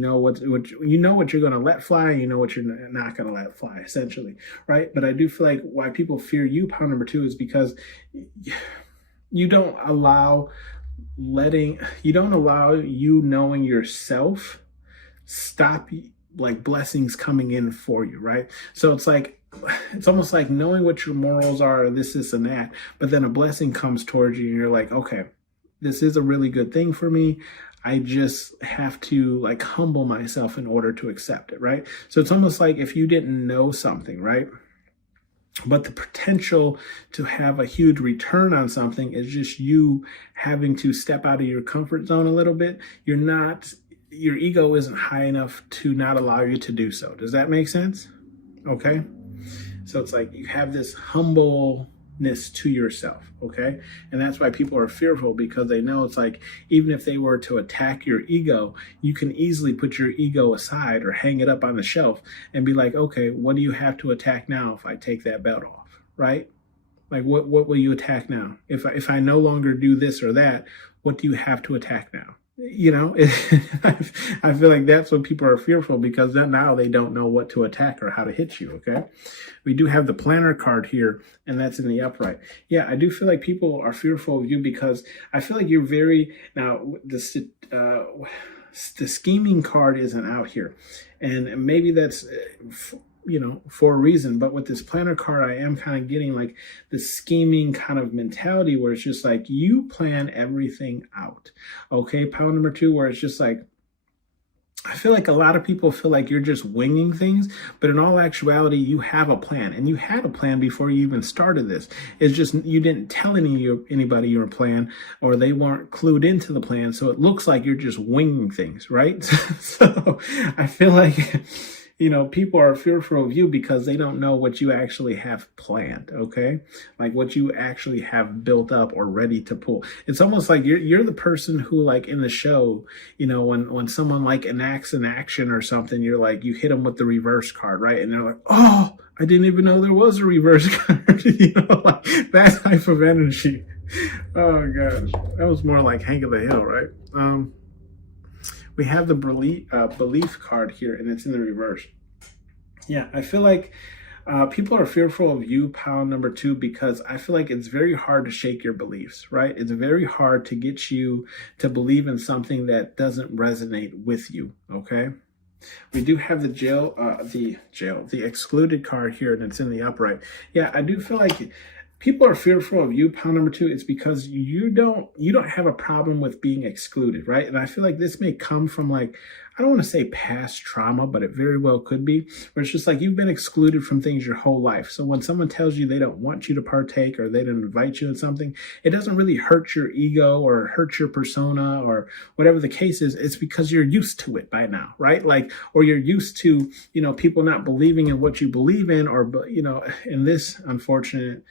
know what you're going to let fly, and you know what you're not going to let fly, essentially, right? But I do feel like why people fear you, pile number 2, is because you don't allow you knowing yourself stop like blessings coming in for you, right? So it's almost like knowing what your morals are, this and that, but then a blessing comes towards you and you're like, okay, this is a really good thing for me. I just have to like humble myself in order to accept it, right? So it's almost like if you didn't know something, right? But the potential to have a huge return on something is just you having to step out of your comfort zone a little bit. Your ego isn't high enough to not allow you to do so. Does that make sense? Okay. So it's like you have this humbleness to yourself, okay? And that's why people are fearful, because they know it's like, even if they were to attack your ego, you can easily put your ego aside or hang it up on the shelf and be like, okay, what do you have to attack now if I take that belt off, right? Like, what will you attack now? If I no longer do this or that, what do you have to attack now? You know, I feel like that's what people are fearful, because then now they don't know what to attack or how to hit you, okay? We do have the planner card here, and that's in the upright. Yeah, I do feel like people are fearful of you because I feel like you're the scheming card isn't out here. And maybe that's for a reason. But with this planner card, I am kind of getting like the scheming kind of mentality where it's just like you plan everything out. Okay, pile number 2, where it's just like, I feel like a lot of people feel like you're just winging things, but in all actuality, you have a plan, and you had a plan before you even started this. It's just you didn't tell anybody your plan, or they weren't clued into the plan, so it looks like you're just winging things, right? So I feel like people are fearful of you because they don't know what you actually have planned, okay? Like what you actually have built up or ready to pull. It's almost like you're the person who, like in the show, when someone like enacts an action or something, you're like, you hit them with the reverse card, right? And they're like, oh, I didn't even know there was a reverse card, like that type of energy. Oh gosh, that was more like Hank of the Hill, right? We have the belief card here, and it's in the reverse. Yeah, I feel like people are fearful of you, pile number 2, because I feel like it's very hard to shake your beliefs, right? It's very hard to get you to believe in something that doesn't resonate with you, okay? We do have the excluded card here, and it's in the upright. Yeah, I do feel like people are fearful of you, pile number 2. It's because you don't have a problem with being excluded, right? And I feel like this may come from, like, I don't want to say past trauma, but it very well could be, where it's just like you've been excluded from things your whole life. So when someone tells you they don't want you to partake, or they don't invite you in something, it doesn't really hurt your ego or hurt your persona or whatever the case is. It's because you're used to it by now, right? Like, or you're used to, people not believing in what you believe in, or, in this unfortunate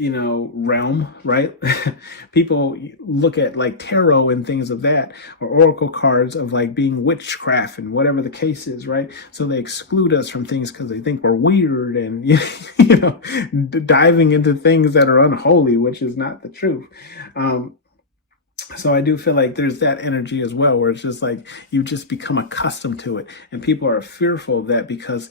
realm, right? People look at like tarot and things of that, or oracle cards of like being witchcraft and whatever the case is, right? So they exclude us from things because they think we're weird and diving into things that are unholy, which is not the truth. So I do feel like there's that energy as well, where it's just like you just become accustomed to it, and people are fearful of that because,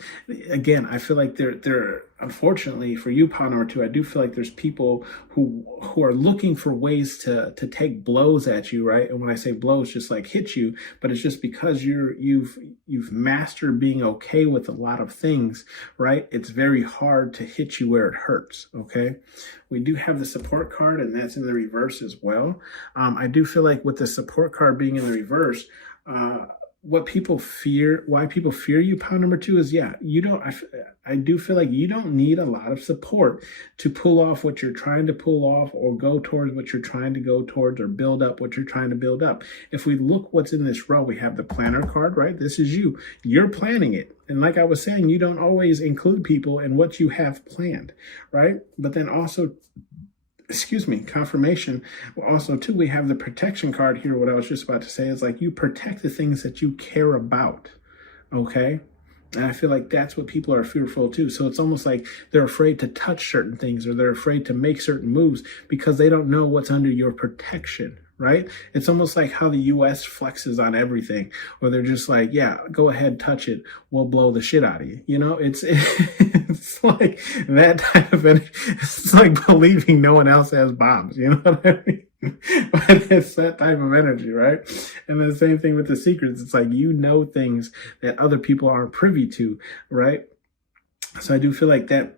again, I feel like they're unfortunately for you, power number two, I do feel like there's people who are looking for ways to take blows at you, right? And when I say blows, just like hit you, but it's just because you've mastered being okay with a lot of things, right? It's very hard to hit you where it hurts. Okay, we do have the support card, and that's in the reverse as well. I do feel like with the support card being in the reverse, why people fear you, pound number two, is I do feel like you don't need a lot of support to pull off what you're trying to pull off, or go towards what you're trying to go towards, or build up what you're trying to build up. If we look what's in this row, we have the planner card, right? This is you're planning it. And like I was saying, you don't always include people in what you have planned, right? But then also, confirmation. Also, too, we have the protection card here. What I was just about to say is like you protect the things that you care about. Okay. And I feel like that's what people are fearful too. So it's almost like they're afraid to touch certain things, or they're afraid to make certain moves because they don't know what's under your protection. Right? It's almost like how the US flexes on everything, where they're just like, yeah, go ahead, touch it. We'll blow the shit out of you. It's like that type of energy. It's like believing no one else has bombs. You know what I mean? But it's that type of energy, right? And the same thing with the secrets. It's like, things that other people aren't privy to, right? So I do feel like that,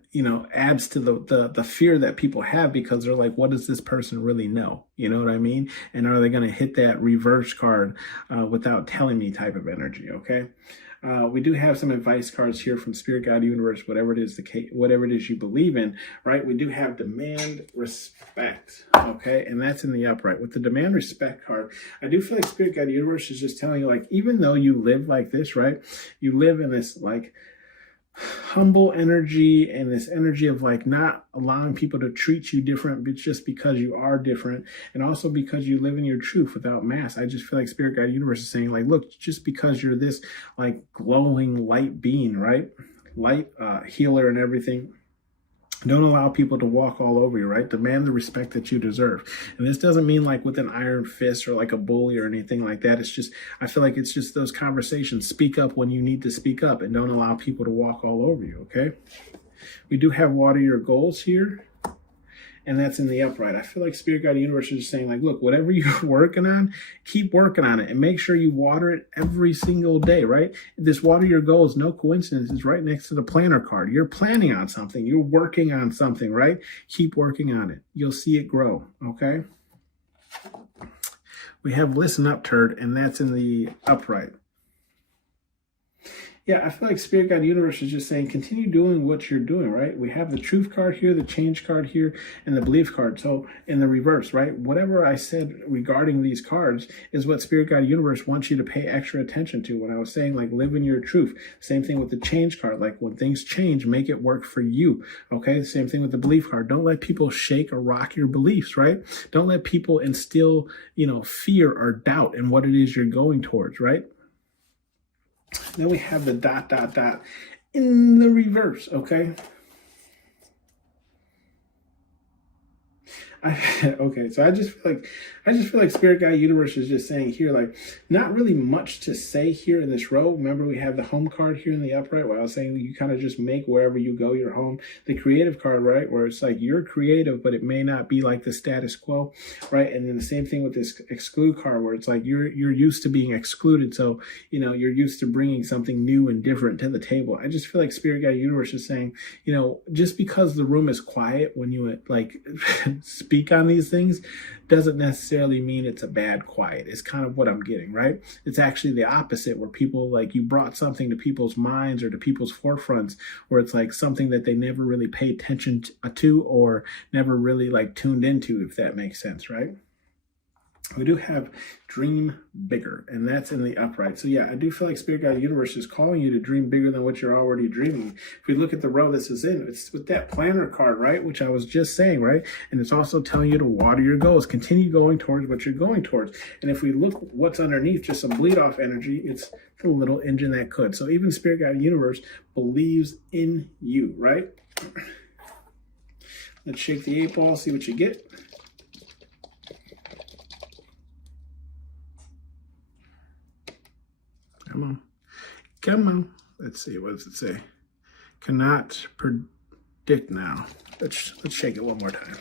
adds to the fear that people have, because they're like, what does this person really know? You know what I mean? And are they going to hit that reverse card without telling me type of energy? Okay. We do have some advice cards here from Spirit, God, Universe, whatever it is you believe in, right? We do have demand, respect, okay? And that's in the upright. With the demand, respect card, I do feel like Spirit, God, Universe is just telling you, like, even though you live like this, right? You live in this, like, humble energy, and this energy of like not allowing people to treat you different, but just because you are different, and also because you live in your truth without mask. I just feel like Spirit, God, Universe is saying, like, look, just because you're this like glowing light being, right? Light healer and everything, don't allow people to walk all over you, right? Demand the respect that you deserve. And this doesn't mean like with an iron fist or like a bully or anything like that. It's just, I feel like it's just those conversations. Speak up when you need to speak up, and don't allow people to walk all over you, okay? We do have water your goals here, and that's in the upright. I feel like Spirit, God, Universe is just saying, like, look, whatever you're working on, keep working on it, and make sure you water it every single day, right? This water your goals, no coincidence, is right next to the planner card. You're planning on something. You're working on something, right? Keep working on it. You'll see it grow, okay? We have listen up, turd, and that's in the upright. Yeah, I feel like Spirit, God, Universe is just saying, continue doing what you're doing, right? We have the truth card here, the change card here, and the belief card. So in the reverse, right? Whatever I said regarding these cards is what Spirit, God, Universe wants you to pay extra attention to. When I was saying, like, live in your truth. Same thing with the change card. Like, when things change, make it work for you, okay? Same thing with the belief card. Don't let people shake or rock your beliefs, right? Don't let people instill, fear or doubt in what it is you're going towards, right? Then we have the ... in the reverse, okay? Okay, so I just feel like Spirit, Guide, Universe is just saying here, like, not really much to say here in this row. Remember, we have the home card here in the upright, where I was saying you kind of just make wherever you go your home. The creative card, right, where it's like you're creative, but it may not be like the status quo, right? And then the same thing with this exclude card, where it's like you're used to being excluded, so you're used to bringing something new and different to the table. I just feel like Spirit, Guide, Universe is saying, just because the room is quiet when you like speak on these things doesn't necessarily mean it's a bad quiet. It's kind of what I'm getting, right? It's actually the opposite, where people, like, you brought something to people's minds or to people's forefronts, where it's like something that they never really pay attention to or never really like tuned into, if that makes sense, right? We do have dream bigger, and that's in the upright. So yeah, I do feel like Spirit Guide Universe is calling you to dream bigger than what you're already dreaming. If we look at the row this is in, it's with that planner card, right? Which I was just saying, right? And it's also telling you to water your goals, continue going towards what you're going towards. And if we look what's underneath, just some bleed off energy, it's the little engine that could. So even Spirit Guide Universe believes in you, right? Let's shake the 8-ball, see what you get. Come on. Come on. Let's see. What does it say? Cannot predict now. Let's shake it one more time.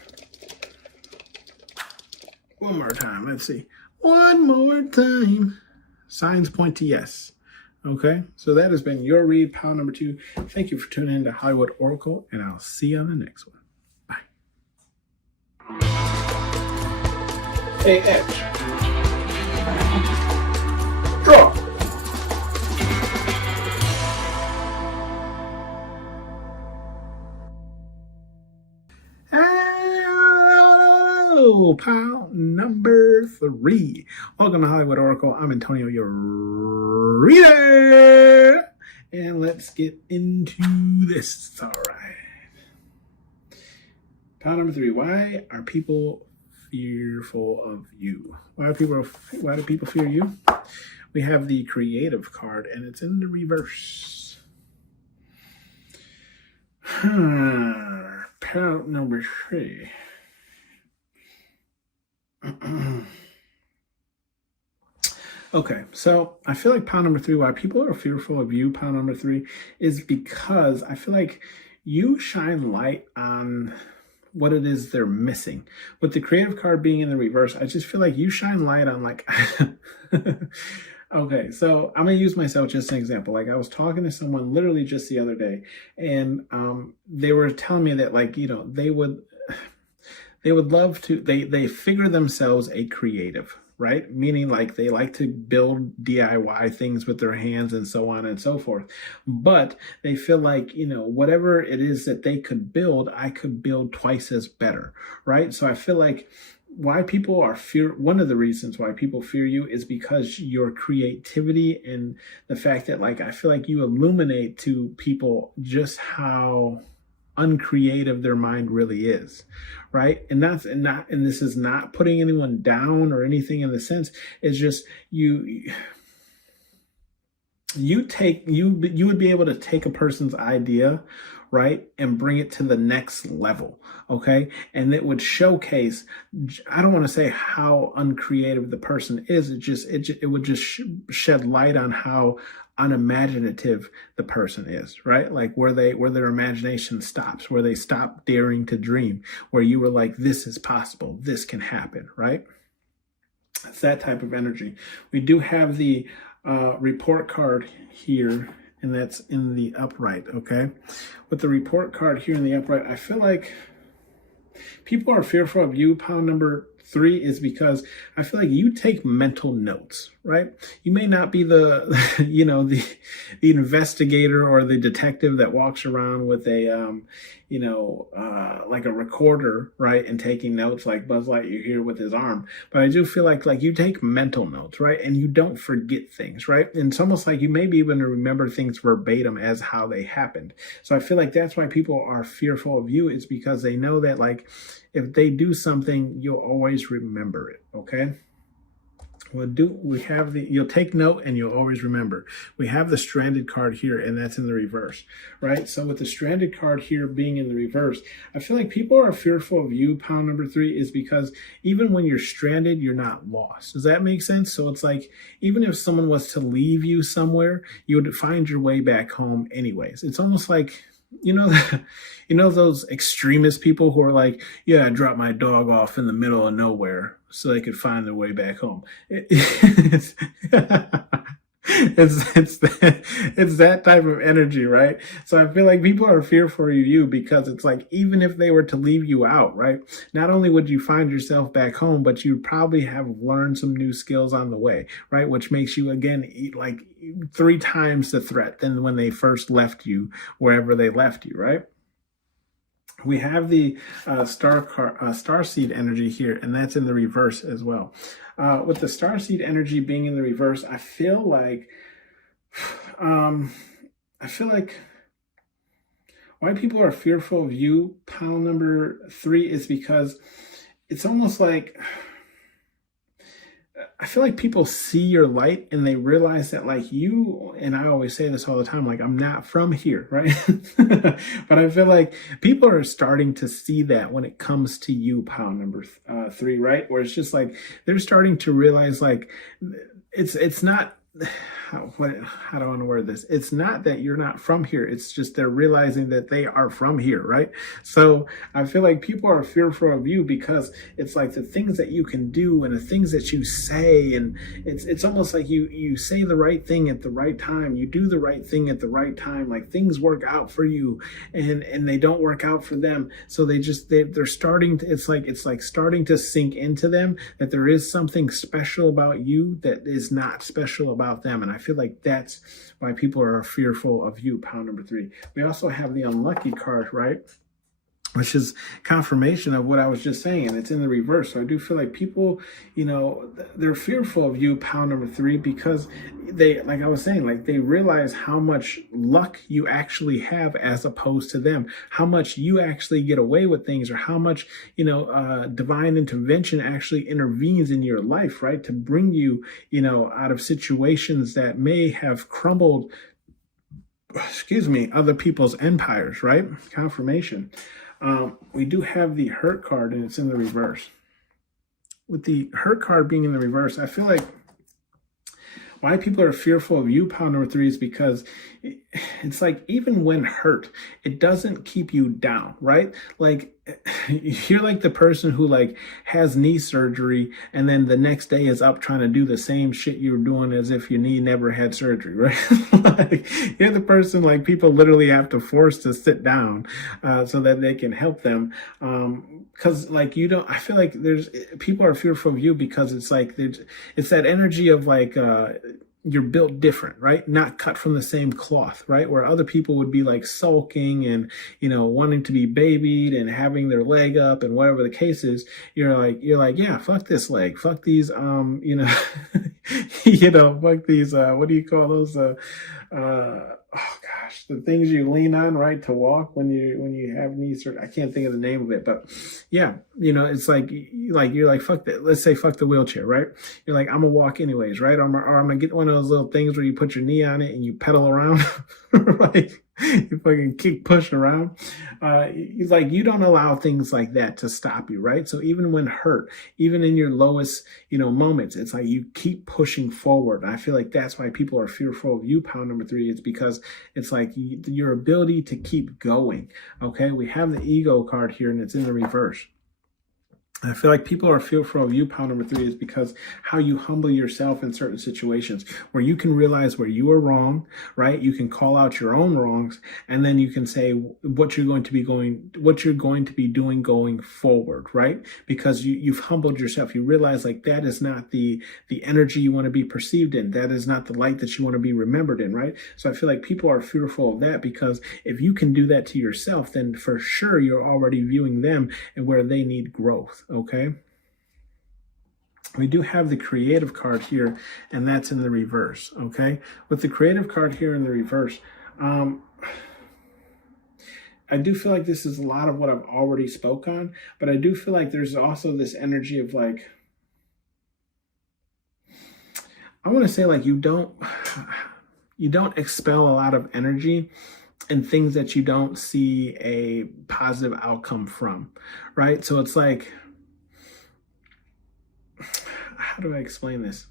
One more time. Let's see. One more time. Signs point to yes. Okay. So that has been your read, pile number 2. Thank you for tuning in to Hollywood Oracle, and I'll see you on the next one. Bye. Hey, Edge. Draw. Pile number 3. Welcome to Hollywood Oracle. I'm Antonio, your reader. And let's get into this. All right. Pile number 3. Why are people fearful of you? Why do people fear you? We have the creative card, and it's in the reverse. Pile number 3. Okay, so I feel like pile number 3, why people are fearful of you, pile number 3, is because I feel like you shine light on what it is they're missing. With the creative card being in the reverse, I just feel like you shine light on like, okay, so I'm going to use myself just an example. Like I was talking to someone literally just the other day, and they were telling me that like, you know, they would love to, they figure themselves a creative, right? Meaning like they like to build DIY things with their hands and so on and so forth. But they feel like, you know, whatever it is that they could build, I could build twice as better, right? So I feel like why people are one of the reasons why people fear you is because your creativity and the fact that like, I feel like you illuminate to people just how uncreative their mind really is, right? And this is not putting anyone down or anything in the sense. It's just you would be able to take a person's idea, right, and bring it to the next level, okay? And it would showcase, I don't want to say how uncreative the person is, it would just shed light on how unimaginative the person is, right? Like where their imagination stops, where they stop daring to dream, where you were like, this is possible, this can happen, right? It's that type of energy. We do have the report card here, and that's in the upright, okay? With the report card here in the upright, I feel like people are fearful of you, pile number 3, is because I feel like you take mental notes, right? You may not be the, you know, the investigator or the detective that walks around with a, like a recorder, right? And taking notes like Buzz Lightyear here with his arm. But I do feel like you take mental notes, right? And you don't forget things, right? And it's almost like you may be even remember things verbatim as how they happened. So I feel like that's why people are fearful of you, is because they know that like, if they do something, you'll always remember it, okay? You'll take note and you'll always remember. We have the stranded card here, and that's in the reverse, right? So with the stranded card here being in the reverse, I feel like people are fearful of you, pile number 3, is because even when you're stranded, you're not lost. Does that make sense? So it's like, even if someone was to leave you somewhere, you would find your way back home anyways. It's almost like, you know those extremist people who are like, yeah, I dropped my dog off in the middle of nowhere so they could find their way back home. It's that type of energy, right? So I feel like people are fearful of you because it's like, even if they were to leave you out, right? Not only would you find yourself back home, but you probably have learned some new skills on the way, right? Which makes you, again, like 3 times the threat than when they first left you, wherever they left you, right? We have the star seed energy here, and that's in the reverse as well. With the star seed energy being in the reverse, I feel like um, why people are fearful of you, pile number 3, is because it's almost like I feel like people see your light and they realize that, like, you, and I always say this all the time, like, I'm not from here, right? But I feel like people are starting to see that when it comes to you, pile number 3, right? Where it's just like they're starting to realize, like, it's not. How do I want to word this? It's not that you're not from here. It's just they're realizing that they are from here, right? So I feel like people are fearful of you because it's like the things that you can do and the things that you say, and it's almost like you say the right thing at the right time. You do the right thing at the right time. Like things work out for you, and they don't work out for them. So they're starting to. It's like starting to sink into them that there is something special about you that is not special about them. And I feel like that's why people are fearful of you, pile number 3. We also have the unlucky card, right? Which is confirmation of what I was just saying, and it's in the reverse. So I do feel like people, they're fearful of you, pile number 3, because they, like I was saying, like they realize how much luck you actually have as opposed to them, how much you actually get away with things, or how much, divine intervention actually intervenes in your life, right? To bring you, out of situations that may have crumbled, other people's empires, right? Confirmation. We do have the hurt card, and it's in the reverse. With the hurt card being in the reverse, I feel like why people are fearful of you, pile number 3, is because it's like even when hurt, it doesn't keep you down, right? Like you're like the person who like has knee surgery and then the next day is up trying to do the same shit you were doing as if your knee never had surgery, right? Like you're the person like people literally have to force to sit down so that they can help them. Because like I feel like people are fearful of you because it's like it's that energy of like you're built different, right? Not cut from the same cloth, right? Where other people would be like sulking and, wanting to be babied and having their leg up and whatever the case is. You're like, yeah, fuck this leg, fuck these, fuck these, what do you call those? Oh gosh, the things you lean on, right, to walk when you have knee surgery. I can't think of the name of it, but yeah, it's like you're like fuck that. Let's say fuck the wheelchair, right? You're like, I'm gonna walk anyways, right? Or I'm gonna get one of those little things where you put your knee on it and you pedal around, right? You fucking push around. You don't allow things like that to stop you, right? So even when hurt, even in your lowest, moments, it's like you keep pushing forward. And I feel like that's why people are fearful of you, pile number 3. It's because it's like your ability to keep going. Okay, we have the ego card here, and it's in the reverse. I feel like people are fearful of you, pile number 3, is because how you humble yourself in certain situations where you can realize where you are wrong, right? You can call out your own wrongs, and then you can say what you're going to be doing going forward, right? Because you've humbled yourself. You realize like that is not the energy you want to be perceived in. That is not the light that you want to be remembered in, right? So I feel like people are fearful of that because if you can do that to yourself, then for sure you're already viewing them and where they need growth. Okay, we do have the creative card here, and that's in the reverse. Okay, with the creative card here in the reverse, I do feel like this is a lot of what I've already spoke on, but I do feel like there's also this energy of like, I want to say like you don't expel a lot of energy and things that you don't see a positive outcome from, right? So it's like, how do I explain this?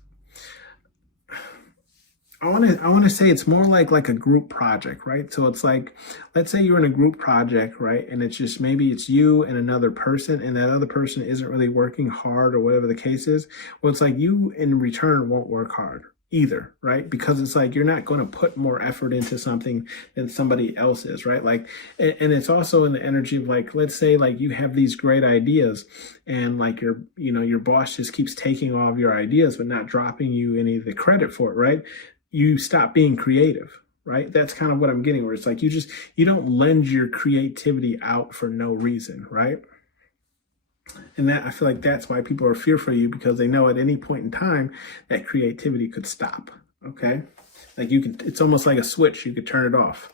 I want to say it's more like a group project, right? So it's like, let's say you're in a group project, right? And it's just maybe it's you and another person, and that other person isn't really working hard or whatever the case is. Well, it's like you in return won't work hard either, right? Because it's like you're not going to put more effort into something than somebody else is, right? Like, and it's also in the energy of like, let's say like you have these great ideas and like your boss just keeps taking all of your ideas but not dropping you any of the credit for it, right? You stop being creative, right? That's kind of what I'm getting, where it's like you don't lend your creativity out for no reason, right? And that, I feel like that's why people are fearful of you, because they know at any point in time that creativity could stop. Okay. Like it's almost like a switch. You could turn it off.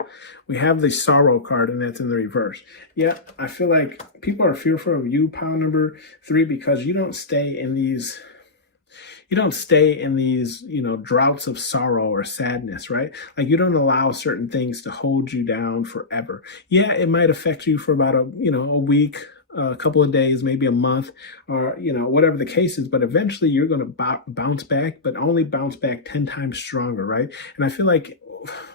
We have the sorrow card, and that's in the reverse. Yeah. I feel like people are fearful of you, pile number 3, because you don't stay in these, droughts of sorrow or sadness, right? Like you don't allow certain things to hold you down forever. Yeah. It might affect you for about a week, a couple of days, maybe a month, or whatever the case is, but eventually you're going to bounce back, but only bounce back 10 times stronger, right? And I feel like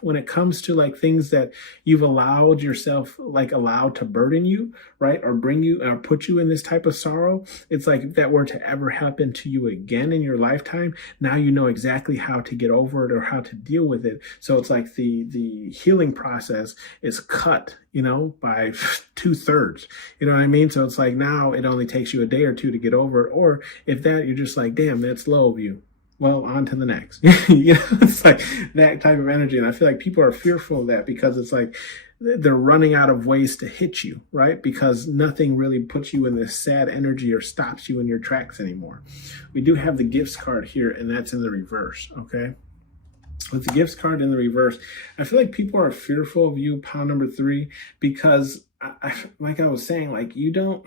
when it comes to like things that you've allowed to burden you, right, or bring you or put you in this type of sorrow, it's like if that were to ever happen to you again in your lifetime, now you know exactly how to get over it or how to deal with it. So it's like the healing process is cut, by 2/3. You know what I mean? So it's like now it only takes you a day or two to get over it. Or if that, you're just like, damn, that's low of you. Well, on to the next. It's like that type of energy. And I feel like people are fearful of that, because it's like they're running out of ways to hit you, right? Because nothing really puts you in this sad energy or stops you in your tracks anymore. We do have the gifts card here, and that's in the reverse, okay? With the gifts card in the reverse, I feel like people are fearful of you, pile number 3, because like I was saying, like you don't,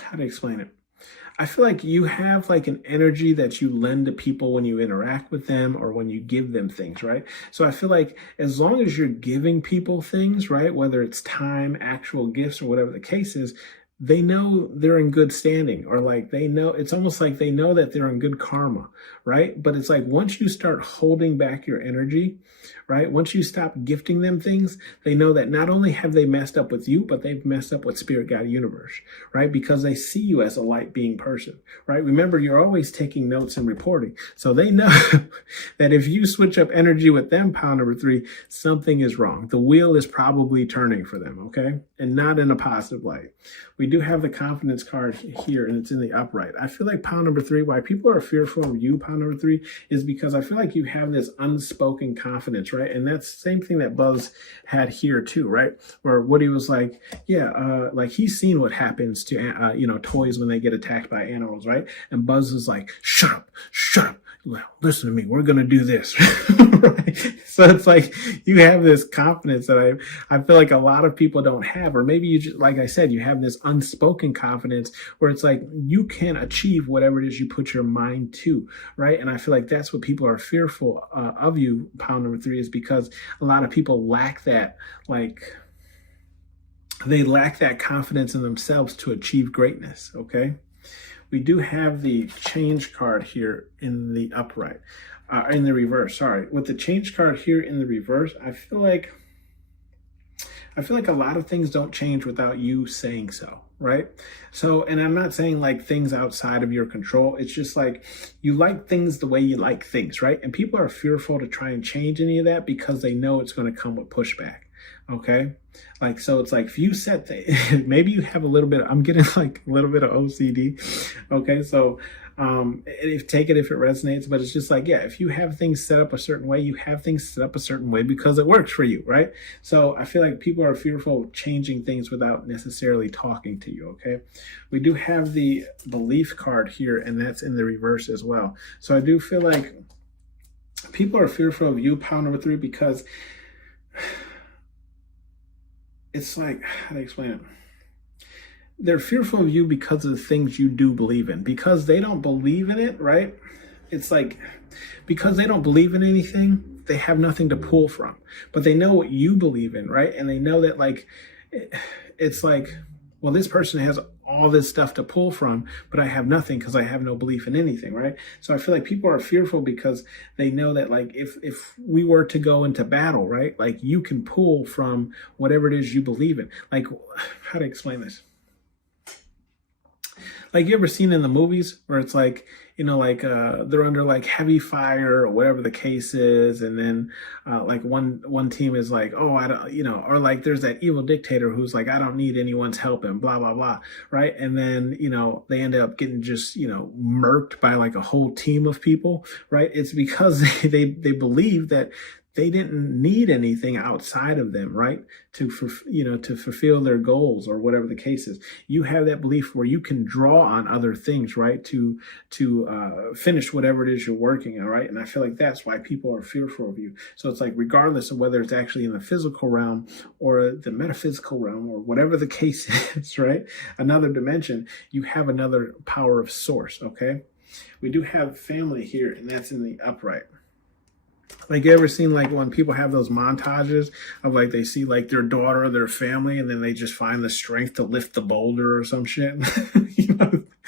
how to explain it? I feel like you have like an energy that you lend to people when you interact with them or when you give them things, right? So I feel like as long as you're giving people things, right, whether it's time, actual gifts, or whatever the case is, they know they're in good standing, or like they know, it's almost like they know that they're in good karma, right? But it's like once you start holding back your energy, right? Once you stop gifting them things, they know that not only have they messed up with you, but they've messed up with Spirit, God, Universe, right? Because they see you as a light being person, right? Remember, you're always taking notes and reporting. So they know that if you switch up energy with them, pile number 3, something is wrong. The wheel is probably turning for them, okay? And not in a positive light. We do have the confidence card here, and it's in the upright. I feel like pile number 3, why people are fearful of you, pile number 3, is because I feel like you have this unspoken confidence, right? And that's the same thing that Buzz had here too, right? Where Woody was like, yeah, like he's seen what happens to, toys when they get attacked by animals, right? And Buzz is like, shut up. Well, listen to me, we're going to do this. Right? So it's like you have this confidence that I feel like a lot of people don't have, or maybe you just, like I said, you have this unspoken confidence where it's like you can achieve whatever it is you put your mind to, right? And I feel like that's what people are fearful of you, pile number 3, is because a lot of people lack that, they lack that confidence in themselves to achieve greatness, okay? We do have the change card here in the upright, in the reverse, sorry. With the change card here in the reverse, I feel like a lot of things don't change without you saying so, right? So, and I'm not saying like things outside of your control. It's just like you like things the way you like things, right? And people are fearful to try and change any of that because they know it's going to come with pushback. Okay. Like, so it's like if you set maybe you have a little bit, I'm getting like a little bit of OCD. Okay. So, take it if it resonates, but it's just like, yeah, if you have things set up a certain way, you have things set up a certain way because it works for you. Right. So I feel like people are fearful of changing things without necessarily talking to you. Okay. We do have the belief card here, and that's in the reverse as well. So I do feel like people are fearful of you, pile number 3, because it's like, how to explain it? They're fearful of you because of the things you do believe in, because they don't believe in it, right? It's like, because they don't believe in anything, they have nothing to pull from, but they know what you believe in, right? And they know that like, it's like, well, this person has all this stuff to pull from, but I have nothing because I have no belief in anything, right? So I feel like people are fearful because they know that like if we were to go into battle, right, like you can pull from whatever it is you believe in. Like, how to explain this? Like, you ever seen in the movies where it's like like they're under like heavy fire or whatever the case is, and then like one team is like, oh, I don't, or like there's that evil dictator who's like, I don't need anyone's help and blah blah blah, right? And then they end up getting just murked by like a whole team of people, right? It's because they believe that they didn't need anything outside of them, right? To fulfill their goals or whatever the case is. You have that belief where you can draw on other things, right? To finish whatever it is you're working on, right? And I feel like that's why people are fearful of you. So it's like, regardless of whether it's actually in the physical realm or the metaphysical realm or whatever the case is, right? Another dimension, you have another power of source, okay? We do have family here, and that's in the upright. Like, you ever seen like when people have those montages of like they see like their daughter or their family, and then they just find the strength to lift the boulder or some shit?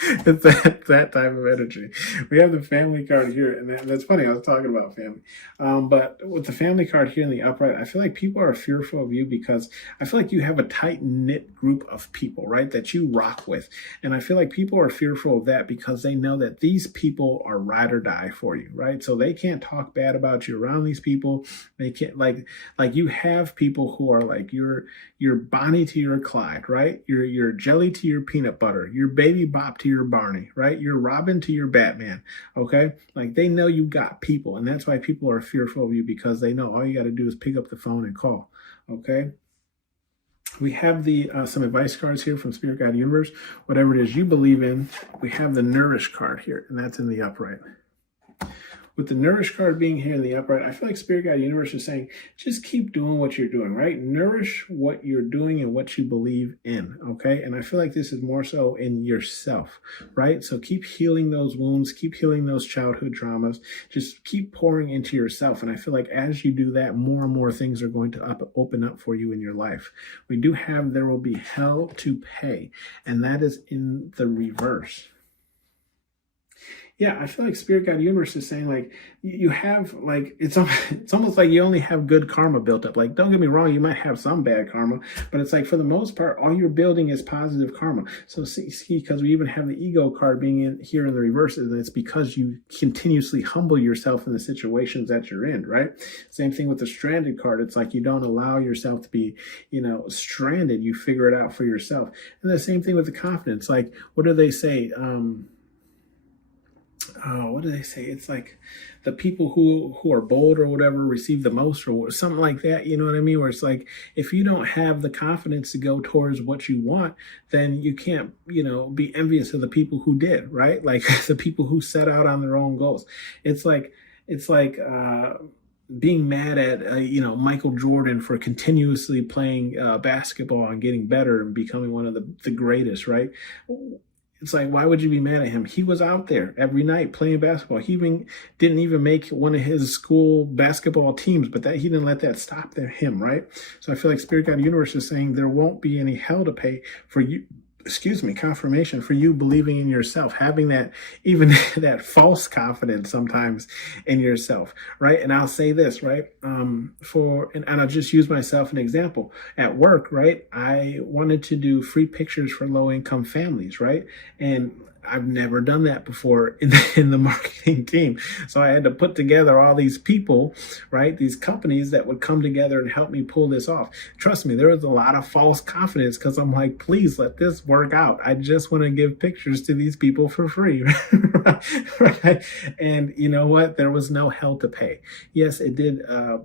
It's that type of energy. We have the family card here, and that's funny. I was talking about family, but with the family card here in the upright, I feel like people are fearful of you because I feel like you have a tight knit group of people, right, that you rock with, and I feel like people are fearful of that because they know that these people are ride or die for you, right? So they can't talk bad about you around these people. They can't like you have people who are like your Bonnie to your Clyde, right? Your Jelly to your peanut butter, your Baby Bop to your Barney, right? Your Robin to your Batman, okay? Like, they know you got people, and that's why people are fearful of you, because they know all you got to do is pick up the phone and call, okay? We have the some advice cards here from Spirit Guide Universe. Whatever it is you believe in, we have the Nourish card here, and that's in the upright. With the Nourish card being here in the upright, I feel like Spirit Guide Universe is saying, just keep doing what you're doing, right? Nourish what you're doing and what you believe in, okay? And I feel like this is more so in yourself, right? So keep healing those wounds, keep healing those childhood traumas, just keep pouring into yourself. And I feel like as you do that, more and more things are going to open up for you in your life. We do have there will be hell to pay, and that is in the reverse. Yeah, I feel like Spirit Guide Universe is saying, like, you have, like, it's almost like you only have good karma built up. Like, don't get me wrong, you might have some bad karma, but it's like, for the most part, all you're building is positive karma. So see, because we even have the ego card being in here in the reverse, and it's because you continuously humble yourself in the situations that you're in, right? Same thing with the stranded card. It's like you don't allow yourself to be, stranded. You figure it out for yourself. And the same thing with the confidence. Like, what do they say? What do they say? It's like the people who are bold or whatever receive the most, or something like that. You know what I mean? Where it's like, if you don't have the confidence to go towards what you want, then you can't, be envious of the people who did, right? Like the people who set out on their own goals. It's like being mad at, Michael Jordan for continuously playing basketball and getting better and becoming one of the greatest, right? It's like, why would you be mad at him? He was out there every night playing basketball. He didn't even make one of his school basketball teams, but he didn't let that stop him, right? So I feel like Spirit Guide Universe is saying there won't be any hell to pay for you. Confirmation for you believing in yourself, having that, even that false confidence sometimes in yourself, right? And I'll say this, right? And I'll just use myself an example. At work, right? I wanted to do free pictures for low-income families, right? And I've never done that before in the marketing team. So I had to put together all these people, right? These companies that would come together and help me pull this off. Trust me, there was a lot of false confidence because I'm like, please let this work out. I just want to give pictures to these people for free, right? And you know what? There was no hell to pay. Yes, it did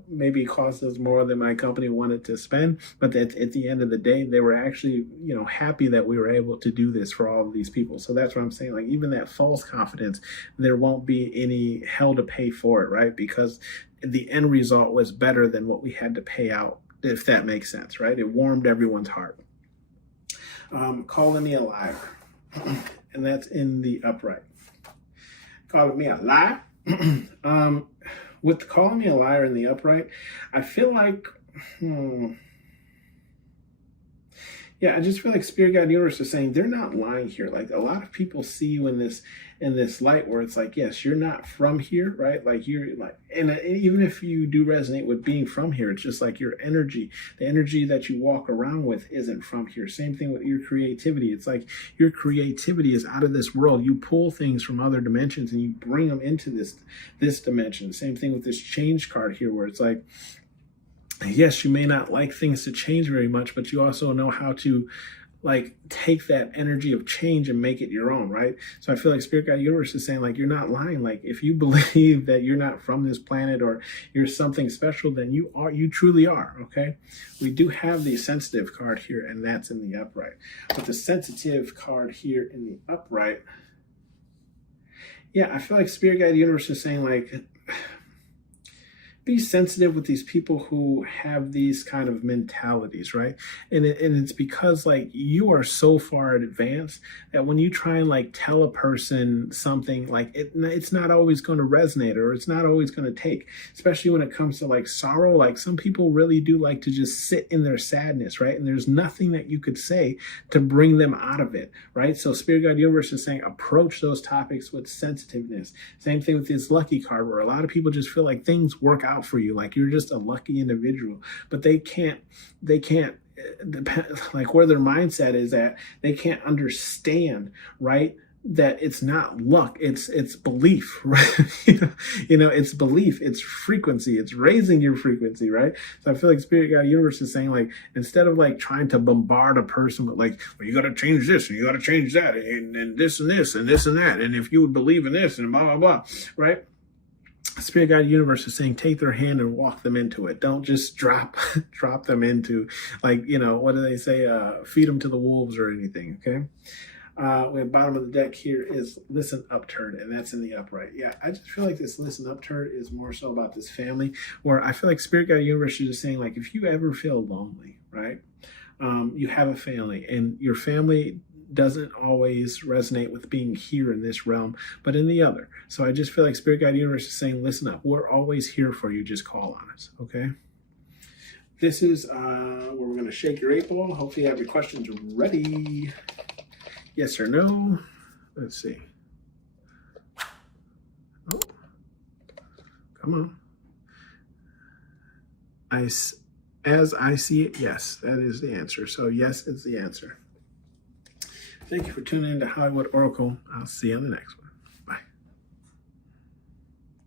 maybe cost us more than my company wanted to spend, but at the end of the day, they were actually, happy that we were able to do this for all of these people. So that's what I'm saying. Like, even that false confidence, there won't be any hell to pay for it, right? Because the end result was better than what we had to pay out, if that makes sense, right? It warmed everyone's heart. Calling me a liar, and that's in the upright. Calling me a liar. With calling me a liar in the upright, I feel like, Yeah, I just feel like Spirit Guide Universe is saying they're not lying here. Like a lot of people see you in this light where it's like, yes, you're not from here, right? Like you're like, and even if you do resonate with being from here, it's just like your energy, the energy that you walk around with isn't from here. Same thing with your creativity. It's like your creativity is out of this world. You pull things from other dimensions and you bring them into this dimension. Same thing with this change card here, where it's like, yes, you may not like things to change very much, but you also know how to like take that energy of change and make it your own, right? So I feel like Spirit Guide Universe is saying like, you're not lying. Like if you believe that you're not from this planet or you're something special, then you truly are. Okay. We do have the sensitive card here, and that's in the upright. But the sensitive card here in the upright, yeah, I feel like Spirit Guide Universe is saying like, be sensitive with these people who have these kind of mentalities, right? And it's because like you are so far advanced that when you try and like tell a person something, like it's not always going to resonate, or it's not always going to take, especially when it comes to like sorrow. Like some people really do like to just sit in their sadness, right? And there's nothing that you could say to bring them out of it, right? So Spirit Guide Universe is saying approach those topics with sensitiveness. Same thing with this lucky card, where a lot of people just feel like things work out for you, like you're just a lucky individual, but they can't like where their mindset is at, they can't understand, right, that it's not luck, it's belief, right? It's belief, it's frequency, it's raising your frequency, right? So I feel like Spirit Guide Universe is saying like, instead of like trying to bombard a person with like, well, you got to change this and you got to change that and this and this and this and that, and if you would believe in this and blah blah blah, right? Spirit Guide Universe is saying take their hand and walk them into it. Don't just drop them into like, what do they say? Feed them to the wolves or anything. Okay. We have bottom of the deck here is listen up turd, and that's in the upright. Yeah, I just feel like this listen up turd is more so about this family, where I feel like Spirit Guide Universe is just saying like, if you ever feel lonely, right? You have a family, and your family doesn't always resonate with being here in this realm, but in the other. So I just feel like Spirit Guide Universe is saying, listen up, we're always here for you, just call on us, okay? This is where we're going to shake your 8-ball. Hopefully you have your questions ready. Yes or no? Let's see. Oh, come on. As I see it, yes, that is the answer. So yes is the answer. Thank you for tuning in to Hollywood Oracle. I'll see you on the next one.